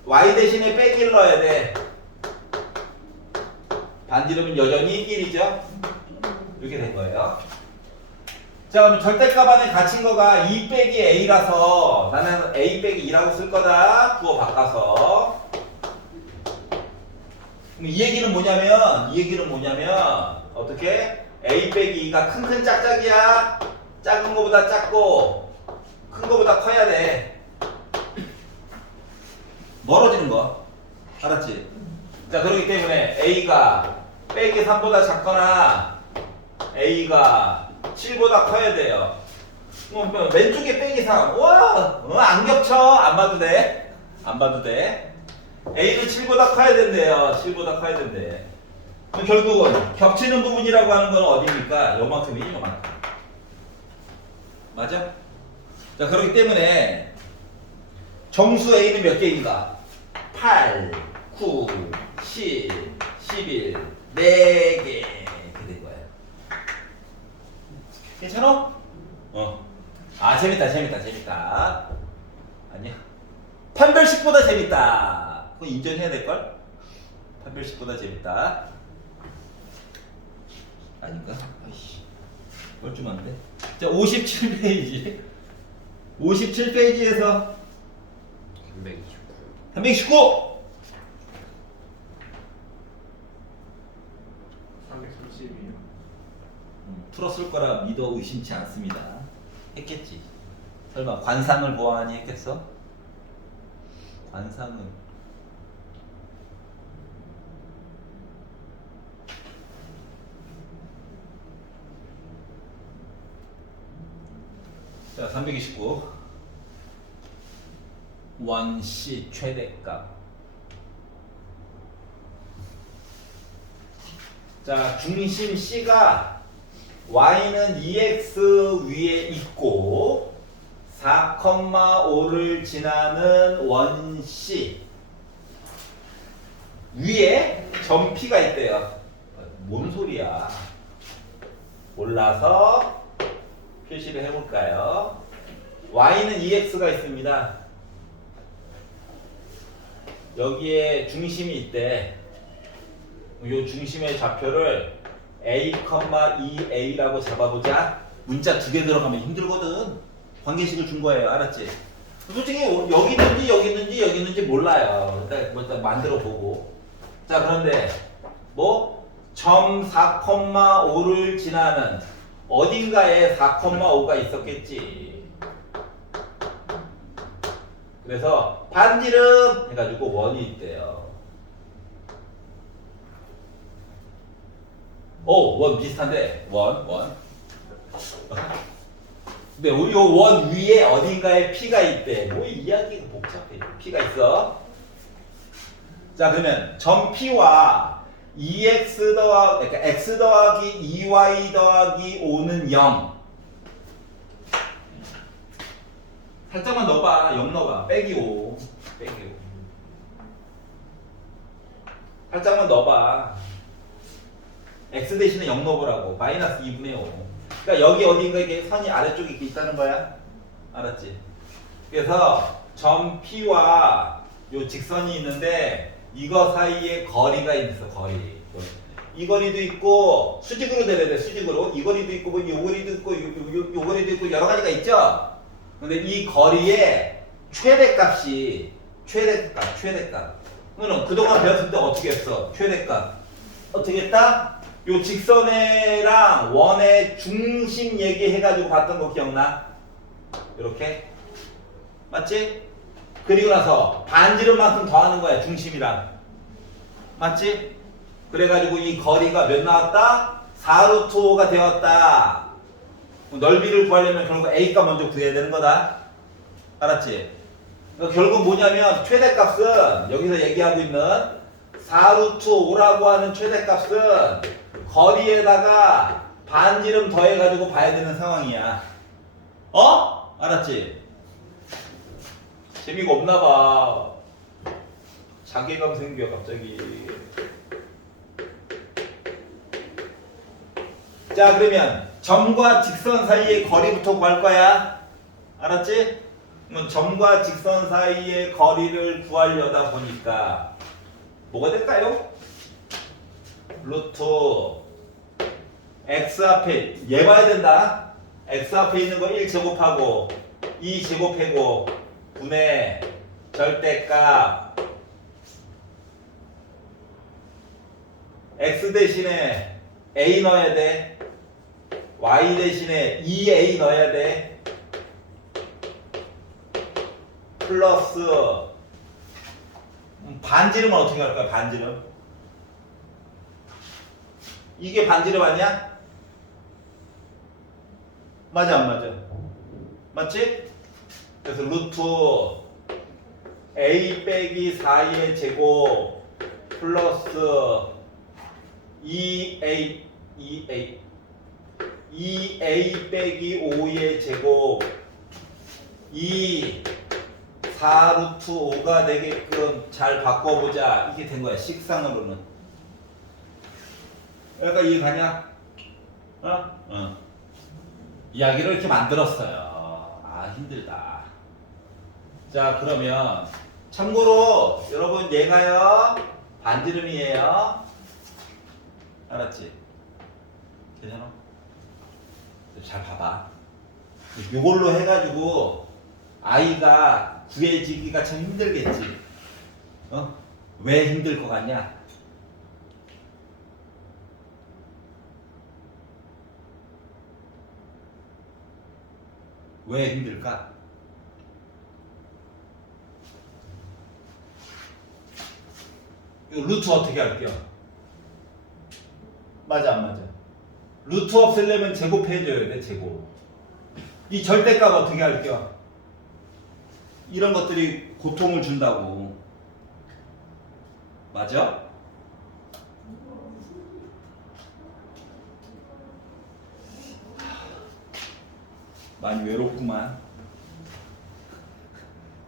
y 대신에 빼기 1 넣어야 돼. 반지름은 여전히 1이죠. 이렇게 된 거예요. 자, 그럼 절대값 안에 갇힌 거가 2 빼기 a라서 나는 a 빼기 2라고 쓸 거다. 부호 바꿔서. 그럼 이 얘기는 뭐냐면 어떻게? a 빼기 2가 큰 짝짝이야. 작은 거보다 작고 큰 거보다 커야 돼. 멀어지는 거. 알았지? 자, 그렇기 때문에 a가 빼기 3보다 작거나 a가 7보다 커야 돼요. 왼쪽에 빼기 3. 와, 안 겹쳐. 안 봐도 돼. 안 봐도 돼. a는 7보다 커야 된대요. 7보다 커야 된대. 그럼 결국은 겹치는 부분이라고 하는 건 어디입니까? 요만큼이지, 요만큼. 맞아? 자, 그렇기 때문에 정수 a는 몇 개인가? 8, 9, 10, 11, 4개. 이렇게 된 거예요. 괜찮아? 아, 재밌다. 아니야. 판별식보다 재밌다. 그거 인정해야 될걸? 판별식보다 재밌다. 아닌가? 아이씨. 뻘쭘한데? 자, 57페이지. 57페이지에서 329. 319! 332요. 풀었을 거라 믿어 의심치 않습니다. 했겠지. 설마 관상을 보아하니 했겠어? 관상은 자, 329 원시 최대값. 자, 중심 C가 y는 2x 위에 있고 4,5를 지나는 원C 위에 점 P가 있대요. 뭔 소리야? 몰라서 표시를 해볼까요? y는 2x가 있습니다. 여기에 중심이 있대. 이 중심의 좌표를 a,2a라고 잡아보자. 문자 2개 들어가면 힘들거든. 관계식을 준 거예요. 알았지? 솔직히 여기 있는지 몰라요. 일단 만들어 보고. 자, 그런데 점 4,5를 지나는 어딘가에 4,5가 있었겠지. 그래서 반지름 해가지고 원이 있대요. 원 비슷한데 원. 근데 요 원 위에 어딘가에 P가 있대. 이야기가 복잡해. P가 있어. 자, 그러면 점 P와 2x 그러니까 x 더하기 2y 더하기 5는 0. 살짝만 넣어봐. 0 넣어봐. 빼기 5. 살짝만 넣어봐. x 대신에 0 넣어보라고. 마이너스 2분의 5. 그러니까 여기 어딘가 이게 선이 아래쪽에 이렇게 있다는 거야. 알았지? 그래서 점 P와 요 직선이 있는데 이거 사이에 거리가 있어. 거리. 이 거리도 있고 수직으로 내려야 돼. 수직으로. 이 거리도 있고 요 거리도 있고 요 거리도 있고 여러 가지가 있죠. 근데 이 거리의 최대값이 최대값. 그러면 그동안 배웠을 때 어떻게 했어? 최대값. 어떻게 했다? 요 직선이랑 원의 중심 얘기해가지고 봤던 거 기억나? 이렇게 맞지? 그리고 나서 반지름만큼 더하는 거야. 중심이랑 맞지? 그래가지고 이 거리가 몇 나왔다? 4루트 5가 되었다. 넓이를 구하려면 결국 A가 먼저 구해야 되는 거다. 알았지? 그러니까 결국 뭐냐면 최대값은 여기서 얘기하고 있는 4루트 5라고 하는 최대값은 거리에다가 반지름 더해가지고 봐야 되는 상황이야. 알았지? 재미가 없나봐. 자괴감 생겨 갑자기. 자, 그러면 점과 직선 사이의 거리부터 구할 거야. 알았지? 그러면 점과 직선 사이의 거리를 구하려다 보니까 뭐가 될까요? 루트 x 앞에 얘 봐야 된다. x 앞에 있는 거 1제곱하고 2제곱하고 분의 절대값 x 대신에 a 넣어야 돼. y 대신에 2a 넣어야 돼. 플러스 반지름은 어떻게 할 거야? 반지름 이게 반지름 아니야? 맞아 안 맞아? 맞지? 그래서 루트 a 빼기 4의 제곱 플러스 2a 빼기 5의 제곱 4 루트 5가 되게끔 잘 바꿔보자. 이게 된 거야. 식상으로는. 그러니까 이해 가냐? 어? 이야기를 이렇게 만들었어요. 아 힘들다. 자 그러면 참고로 여러분 얘가요 반지름이에요. 알았지? 괜찮아? 잘 봐봐. 이걸로 해가지고 아이가 구해지기가 참 힘들겠지. 왜 힘들 것 같냐? 왜 힘들까? 이거 루트 어떻게 할게요? 맞아 안 맞아? 루트 없애려면 제곱해줘야 돼. 제곱. 이 절대값 어떻게 할게요? 이런 것들이 고통을 준다고. 맞아? 많이 외롭구만.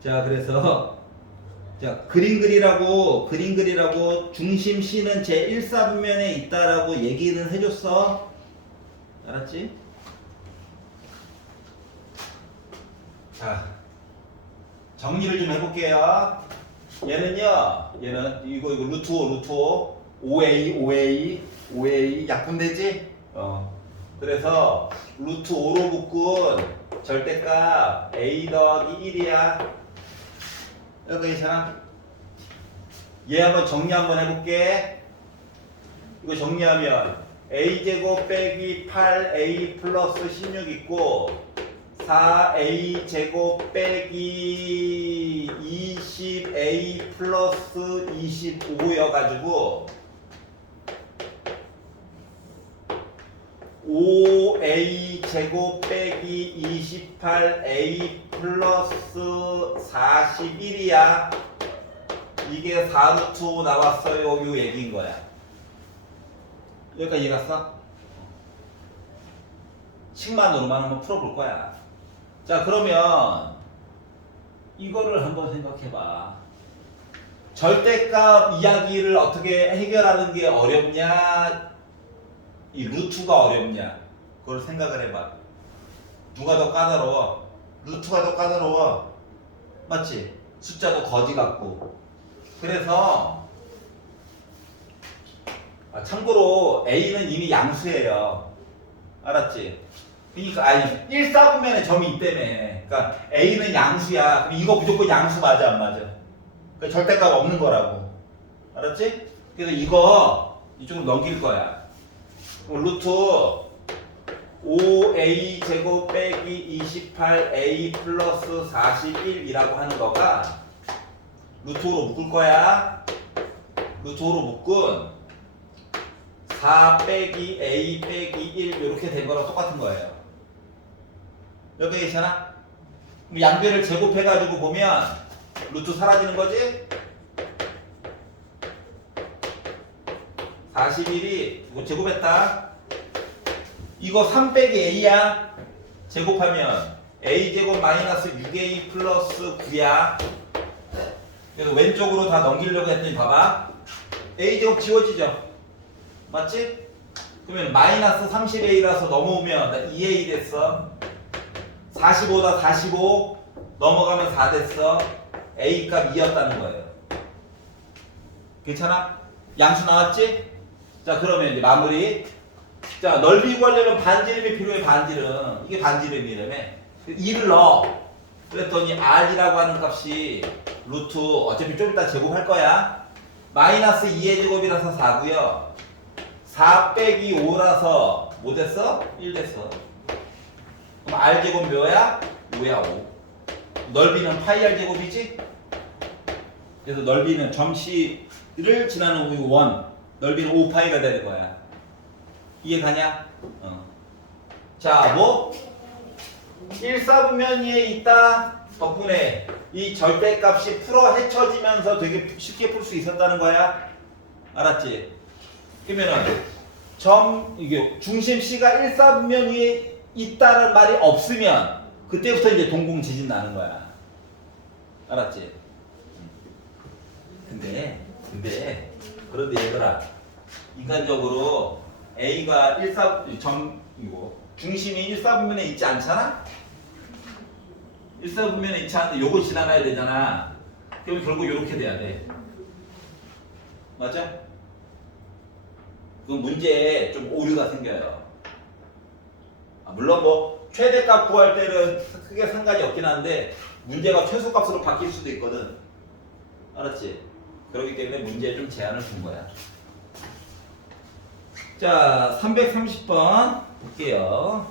자 그래서 자 그림 그리라고 중심 C는 제 1사분면에 있다라고 얘기는 해줬어. 알았지? 자 정리를 좀 해볼게요. 얘는 이거 루트 5 5a 약분되지? 그래서 루트 5로 묶은 절대값 a 더하기 1이야. 여기 괜찮아? 얘 한번 정리 한번 해볼게. 이거 정리하면 a제곱 빼기 8a 플러스 16 있고 4a 제곱 빼기 20a 플러스 25여가지고 5a 제곱 빼기 28a 플러스 41이야. 이게 4루트 5 나왔어요. 요 얘기인 거야. 여기까지 이해 갔어? 식만으로만 한번 풀어볼 거야. 자 그러면 이거를 한번 생각해봐. 절대값 이야기를 어떻게 해결하는 게 어렵냐? 이 루트가 어렵냐? 그걸 생각을 해봐. 누가 더 까다로워? 루트가 더 까다로워. 맞지? 숫자도 거지 같고. 그래서 참고로 A는 이미 양수예요. 알았지? 그러니까 아니 1사분면에 점이 있다며. 그러니까 A는 양수야. 그럼 이거 무조건 양수 맞아 안 맞아? 그러니까 절대값 없는 거라고. 알았지? 그래서 이거 이쪽으로 넘길 거야. 그럼 루트 5a 제곱 빼기 28a 플러스 41이라고 하는 거가 루트로 묶을 거야. 루트로 묶은 4 빼기 a 빼기 1 이렇게 된 거랑 똑같은 거예요. 여기 괜찮아? 그럼 양변을 제곱해가지고 보면 루트 사라지는 거지? 41이 이거 제곱했다. 이거 3 빼기 a야. 제곱하면 a 제곱 마이너스 6a 플러스 9야. 그래서 왼쪽으로 다 넘기려고 했더니 봐봐. a 제곱 지워지죠? 맞지? 그러면 마이너스 30a라서 넘어오면 2a 됐어. 45다 45 넘어가면 4 됐어. a 값 2였다는 거예요. 괜찮아? 양수 나왔지? 자 그러면 이제 마무리. 자 넓이 구하려면 반지름이 필요해. 반지름. 이게 반지름이라며. 2를 넣어. 그랬더니 r이라고 하는 값이 루트 어차피 좀 이따 제곱할 거야. 마이너스 2의 제곱이라서 4고요. 4 빼기 5라서 뭐 됐어? 1 됐어. 그럼 r제곱 몇야? 5야 5. 넓이는 파이 r제곱이지? 그래서 넓이는 점 C를 지나는 1. 넓이는 5파이가 되는 거야. 이해가냐? 자, 뭐? 1사분면위에 있다 덕분에 이 절대값이 풀어 헤쳐지면서 되게 쉽게 풀 수 있었다는 거야. 알았지? 그러면은 이게 중심 C가 1사분면 위에 있다는 말이 없으면 그때부터 이제 동공 지진 나는 거야. 알았지? 그런데 얘들아, 인간적으로 A가 중심이 1사분면에 있지 않잖아? 1사분면에 있지 않는데 요거 지나가야 되잖아. 그럼 결국 이렇게 돼야 돼. 맞아? 그럼 문제에 좀 오류가 생겨요. 물론 뭐 최대값 구할 때는 크게 상관이 없긴 한데 문제가 최소값으로 바뀔 수도 있거든. 알았지? 그렇기 때문에 문제에 좀 제한을 준 거야. 자, 330번 볼게요.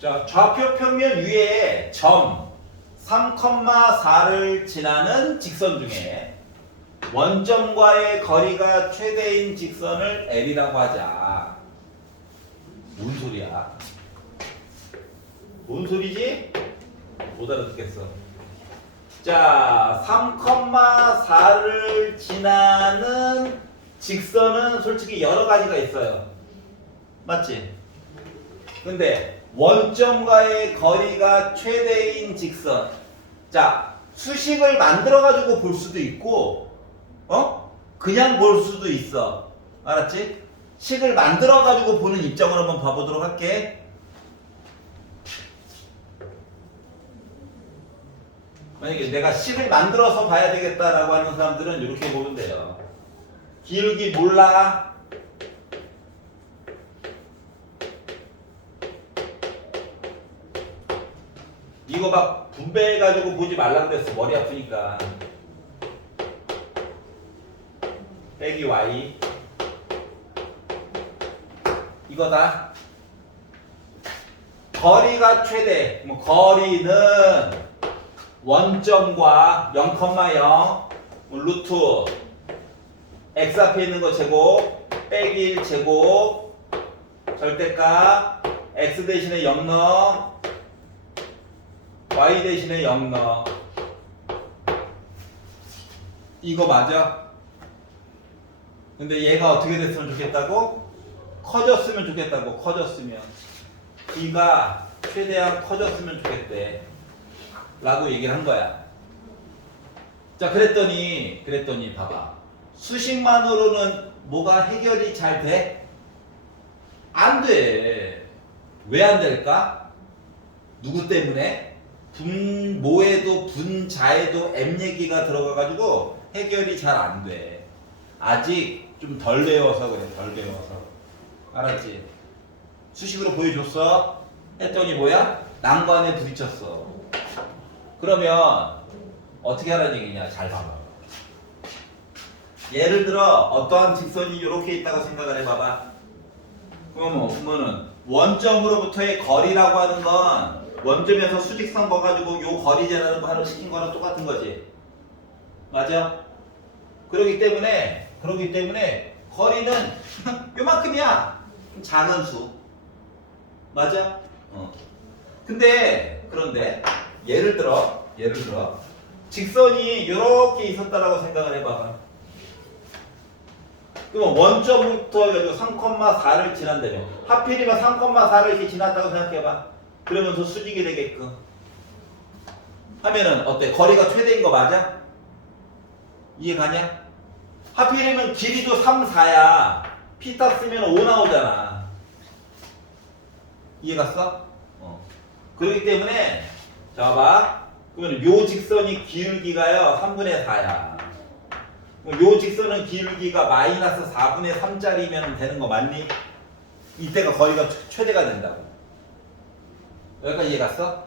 자, 좌표 평면 위에 점 3,4를 지나는 직선 중에 원점과의 거리가 최대인 직선을 L이라고 하자. 뭔 소리야? 뭔 소리지? 못 알아듣겠어. 자, 3,4를 지나는 직선은 솔직히 여러 가지가 있어요. 맞지? 근데 원점과의 거리가 최대인 직선. 자, 수식을 만들어가지고 볼 수도 있고, 그냥 볼 수도 있어. 알았지? 식을 만들어가지고 보는 입장을 한번 봐보도록 할게. 만약에 내가 식을 만들어서 봐야 되겠다라고 하는 사람들은 이렇게 보면 돼요. 기울기 몰라. 이거 막 분배해가지고 보지 말라 그랬어. 머리 아프니까. 빼기 y 이거다. 거리가 최대. 뭐 거리는 원점과 0,0 루트 x 앞에 있는 거 제곱 빼기 1 제곱 절대값 x 대신에 0 넣어 y 대신에 0 넣어. 이거 맞아? 근데 얘가 어떻게 됐으면 좋겠다고? 커졌으면 좋겠다고. 커졌으면 B가 최대한 커졌으면 좋겠대 라고 얘기를 한 거야. 자, 그랬더니 봐봐. 수식만으로는 뭐가 해결이 잘 돼? 안 돼. 왜 안 될까? 누구 때문에? 분모에도 분자에도 M 얘기가 들어가가지고 해결이 잘 안 돼. 아직 좀 덜 배워서 그래. 덜 배워서. 알았지? 수식으로 보여줬어? 했더니 뭐야? 난관에 부딪혔어. 그러면 어떻게 하라는 얘기냐? 잘 봐봐. 예를 들어 어떠한 직선이 이렇게 있다고 생각을 해봐봐. 그러면은 원점으로부터의 거리라고 하는 건 원점에서 수직선 거가지고 요 거리 재라는 거 하나 시킨 거랑 똑같은 거지. 맞아? 그렇기 때문에 거리는 요만큼이야. 좀 작은 수. 맞아? 그런데 예를 들어 직선이 이렇게 있었다라고 생각을 해봐봐. 그럼 원점부터 해가지고 3,4를 지난다며. 하필이면 3,4를 이렇게 지났다고 생각해봐. 그러면서 수직이 되게끔 하면은 어때? 거리가 최대인 거 맞아? 이해가냐? 하필이면 길이도 3, 4야. 피타 쓰면 5 나오잖아. 이해갔어? 그렇기 때문에 자 봐봐. 그러면 요 직선이 기울기가요 3분의 4야. 요 직선은 기울기가 마이너스 4분의 3짜리면 되는 거 맞니? 이때가 거리가 최대가 된다고. 여기까지 이해갔어?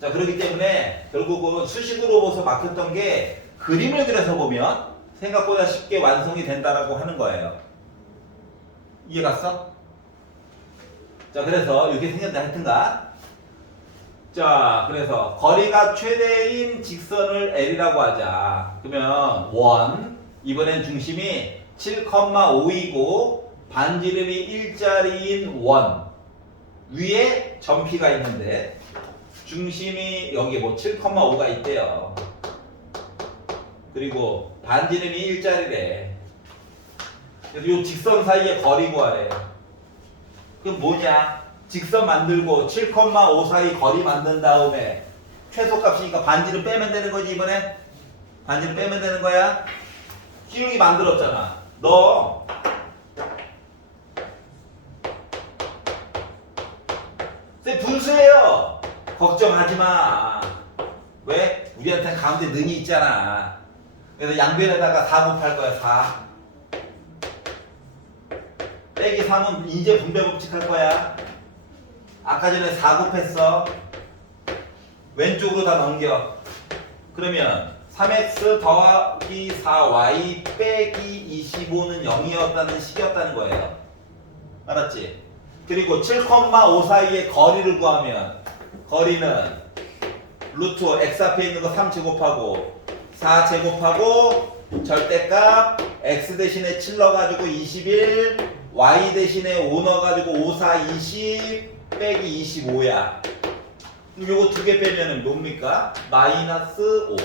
자, 그렇기 때문에 결국은 수식으로 보서 막혔던 게 그림을 그려서 보면 생각보다 쉽게 완성이 된다라고 하는 거예요. 이해갔어? 자, 그래서 이렇게 생겼다 하여튼가 자, 그래서 거리가 최대인 직선을 L이라고 하자. 그러면 원, 이번엔 중심이 7,5이고 반지름이 일자리인 원 위에 점피가 있는데 중심이 여기 뭐 7,5가 있대요. 그리고 반지름이 일자리래. 그래서 이 직선 사이의 거리 구하래. 그럼 뭐냐? 직선 만들고 7,5 사이 거리 만든 다음에 최소값이니까 반지름 빼면 되는 거지. 이번에 반지름 빼면 되는 거야. 기울기 만들었잖아. 너 쌤 분수예요. 걱정하지 마. 왜? 우리한테 가운데 능이 있잖아. 그래서 양변에다가 4 곱할 거야. 4 빼기 3은 인제 분배 법칙 할 거야. 아까 전에 4 곱했어. 왼쪽으로 다 넘겨. 그러면 3x 더하기 4y 빼기 25는 0이었다는 식이었다는 거예요. 알았지? 그리고 7,5 사이의 거리를 구하면 거리는 루트 x 앞에 있는 거 3 제곱하고 4 제곱하고 절대값 x 대신에 7 넣어가지고 21 y 대신에 5 넣어가지고 5, 4, 20 빼기 25야. 요거 두 개 빼면은 뭡니까? 마이너스 5.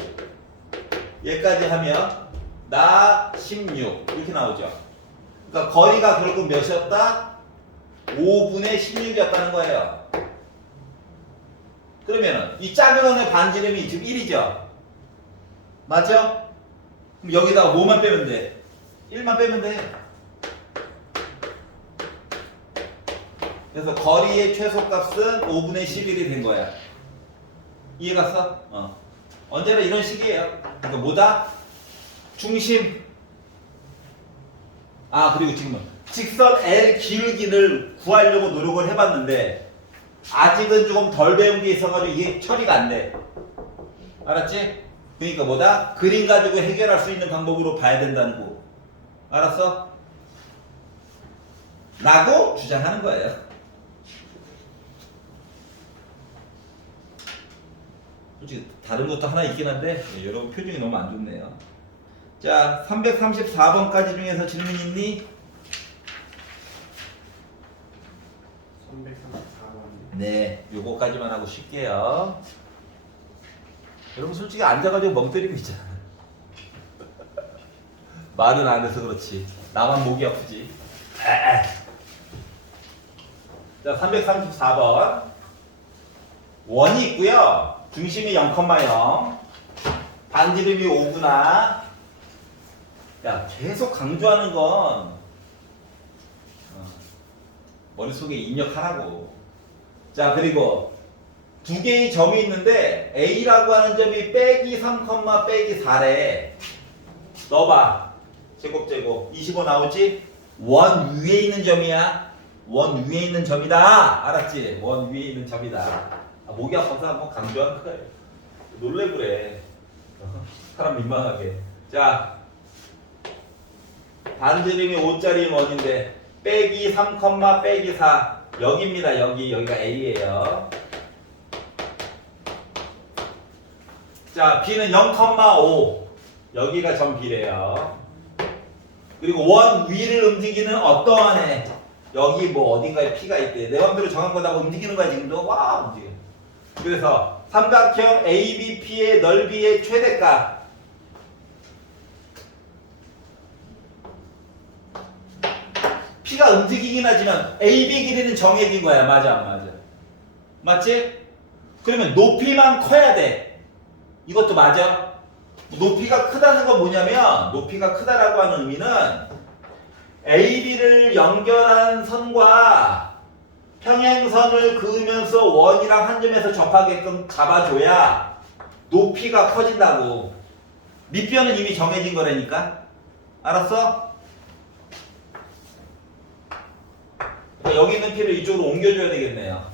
얘까지 하면 나 16 이렇게 나오죠. 그러니까 거리가 결국 몇이었다? 5분의 16이었다는 거예요. 그러면은 이 작은 원의 반지름이 지금 1이죠. 맞죠? 그럼 여기다가 뭐만 빼면 돼? 1만 빼면 돼. 그래서 거리의 최소값은 5분의 11이 된 거야. 이해갔어? 언제나 이런 식이에요. 그러니까 뭐다? 중심. 그리고 지금은 직선 L 기울기를 구하려고 노력을 해봤는데 아직은 조금 덜 배운 게 있어가지고 이게 처리가 안 돼. 알았지? 그러니까 뭐다? 그림 가지고 해결할 수 있는 방법으로 봐야 된다는 거. 알았어? 라고 주장하는 거예요. 솔직히 다른 것도 하나 있긴 한데 여러분 표정이 너무 안 좋네요. 자, 334번까지 중에서 질문 있니? 334번. 네, 요거까지만 하고 쉴게요. 여러분 솔직히 앉아가지고 멍 때리고 있잖아. 말은 안 해서 그렇지. 나만 목이 아프지. 자, 334번. 원이 있고요. 중심이 0,0. 반지름이 5구나. 야, 계속 강조하는 건 머릿속에 입력하라고. 자, 그리고 두 개의 점이 있는데 A라고 하는 점이 빼기 3, 빼기 4래. 넣어봐. 제곱 25 나오지? 원 위에 있는 점이야. 원 위에 있는 점이다. 알았지? 원 위에 있는 점이다. 목이 아파서 한번 강조한 거예요. 놀래 그래. 사람 민망하게. 자, 반지름이 5짜리 원인데 빼기 3, 빼기 4 여기입니다. 여기가 A예요. 자, B는 0,5 여기가 점 B래요. 그리고 원 위를 움직이는 어떠한 애 여기 뭐 어딘가에 P가 있대. 내 맘대로 정한 거다고 움직이는 거야 지금도. 와 움직여. 그래서 삼각형 ABP의 넓이의 최대값 P가 움직이긴 하지만 AB 길이는 정해진 거야. 맞아 안 맞아? 맞지? 그러면 높이만 커야 돼. 이것도 맞아? 높이가 크다는 건 뭐냐면 높이가 크다라고 하는 의미는 AB를 연결한 선과 평행선을 그으면서 원이랑 한 점에서 접하게끔 잡아줘야 높이가 커진다고. 밑변은 이미 정해진 거라니까. 알았어? 그러니까 여기 있는 P를 이쪽으로 옮겨줘야 되겠네요.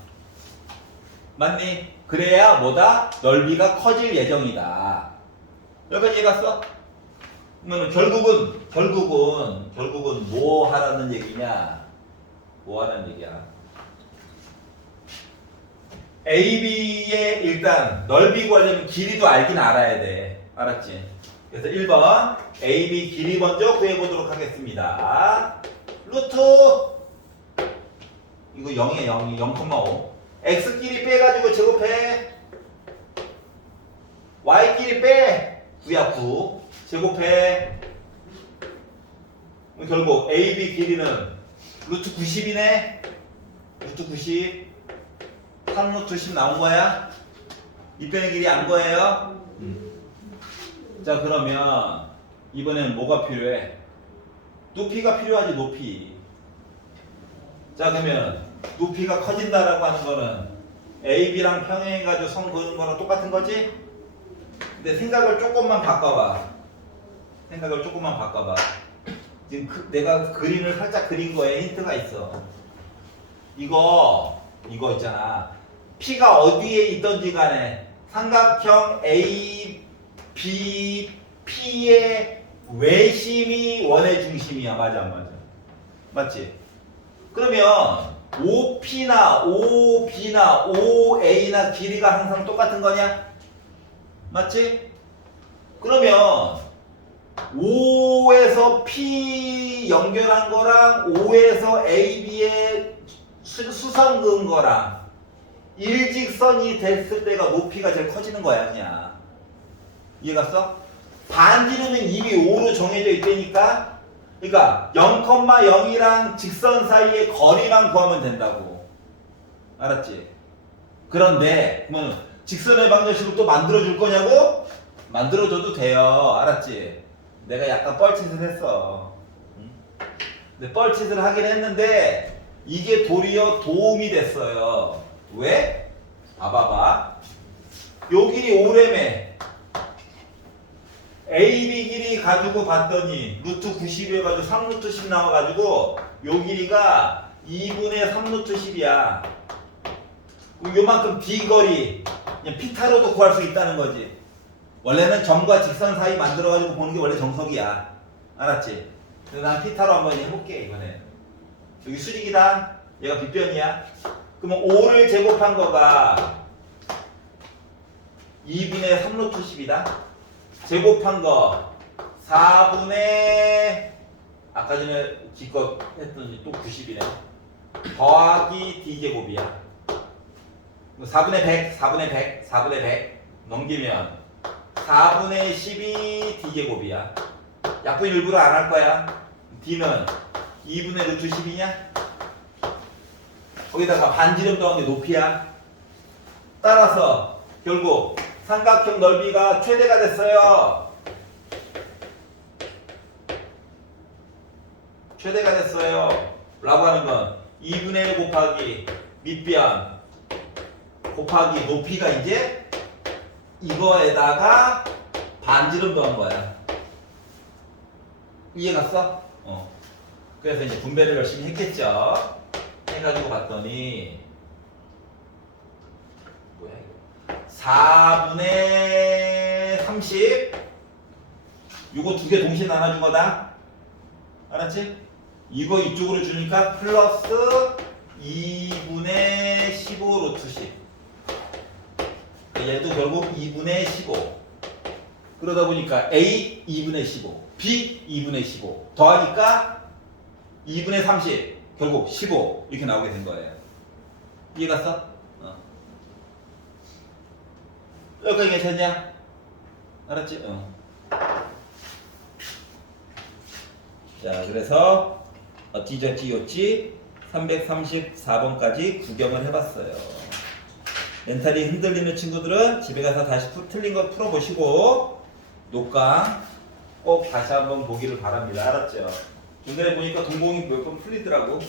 맞니? 그래야 뭐다? 넓이가 커질 예정이다. 여기까지 이해갔어? 그러면 결국은 뭐 하라는 얘기냐? 뭐 하라는 얘기야? AB의 일단 넓이 구하려면 길이도 알긴 알아야 돼. 알았지? 그래서 1번 AB 길이 먼저 구해보도록 하겠습니다. 루트 이거 0이에요. 0, 0,5 X끼리 빼가지고 제곱해. Y끼리 빼 9야 9 제곱해. 결국 AB 길이는 루트 90이네. 루트 90 3루트 10 나온 거야? 이 빼는 길이 안 거예요? 자 그러면 이번엔 뭐가 필요해? 높이가 필요하지. 높이. 자 그러면 높이가 커진다라고 하는 거는 AB랑 평행해가지고 선 그는 거랑 똑같은 거지? 근데 생각을 조금만 바꿔봐. 생각을 조금만 바꿔봐. 지금 내가 그림을 살짝 그린 거에 힌트가 있어. 이거 있잖아. P가 어디에 있던지 간에 삼각형 A, B, P의 외심이 원의 중심이야. 맞아 안 맞아? 맞지? 그러면 OP나 OB나 OA나 길이가 항상 똑같은 거냐? 맞지? 그러면 O에서 P 연결한 거랑 O에서 AB의 수선 그은 거랑 일직선이 됐을 때가 높이가 제일 커지는 거야, 아니야? 이해갔어? 반지름은 이미 5로 정해져 있다니까. 그러니까 0,0이랑 직선 사이의 거리만 구하면 된다고. 알았지? 그런데 그러면 직선의 방정식을 또 만들어줄 거냐고? 만들어줘도 돼요. 알았지? 내가 약간 뻘짓을 했어. 응? 근데 뻘짓을 하긴 했는데 이게 도리어 도움이 됐어요. 왜? 봐봐. 요 길이 5래매. AB 길이 가지고 봤더니 루트 90이어가지고 3루트 10 나와가지고 요 길이가 2분의 3루트 10이야. 요만큼 D 거리 그냥 피타로도 구할 수 있다는 거지. 원래는 점과 직선 사이 만들어가지고 보는 게 원래 정석이야. 알았지? 그래서 난 피타로 한번 해볼게 이번에. 여기 수직이다. 얘가 빗변이야. 그러면 5를 제곱한 거가 2분의 3루트 10이다. 제곱한 거 4분의 아까 전에 기껏 했더니 또 90이네. 더하기 D제곱이야. 4분의 100, 4분의 100, 4분의 100 넘기면 4분의 12 D제곱이야. 약분 일부러 안 할 거야. D는 2분의 루트 10이냐? 거기다가 반지름 더한 게 높이야. 따라서 결국 삼각형 넓이가 최대가 됐어요. 최대가 됐어요. 라고 하는 건 2분의 1 곱하기 밑변 곱하기 높이가 이제 이거에다가 반지름 더한 거야. 이해갔어? 그래서 이제 분배를 열심히 했겠죠. 해가지고 봤더니 뭐야 이거 4분의 30 요거 두 개 동시에 나눠준 거다. 알았지? 이거 이쪽으로 주니까 플러스 2분의 15 루트 10 얘도 결국 2분의 15 그러다 보니까 A 2분의 15 B 2분의 15 더하니까 2분의 30 결국 15 이렇게 나오게 된 거예요. 이해갔어? 여기까지 괜찮냐? 알았지? 자 그래서 어찌저찌 요찌 334번까지 구경을 해봤어요. 멘탈이 흔들리는 친구들은 집에 가서 다시 틀린 거 풀어보시고 녹강 꼭 다시 한번 보기를 바랍니다. 알았죠? 중간에 보니까 동공이 몇 번 풀리더라고.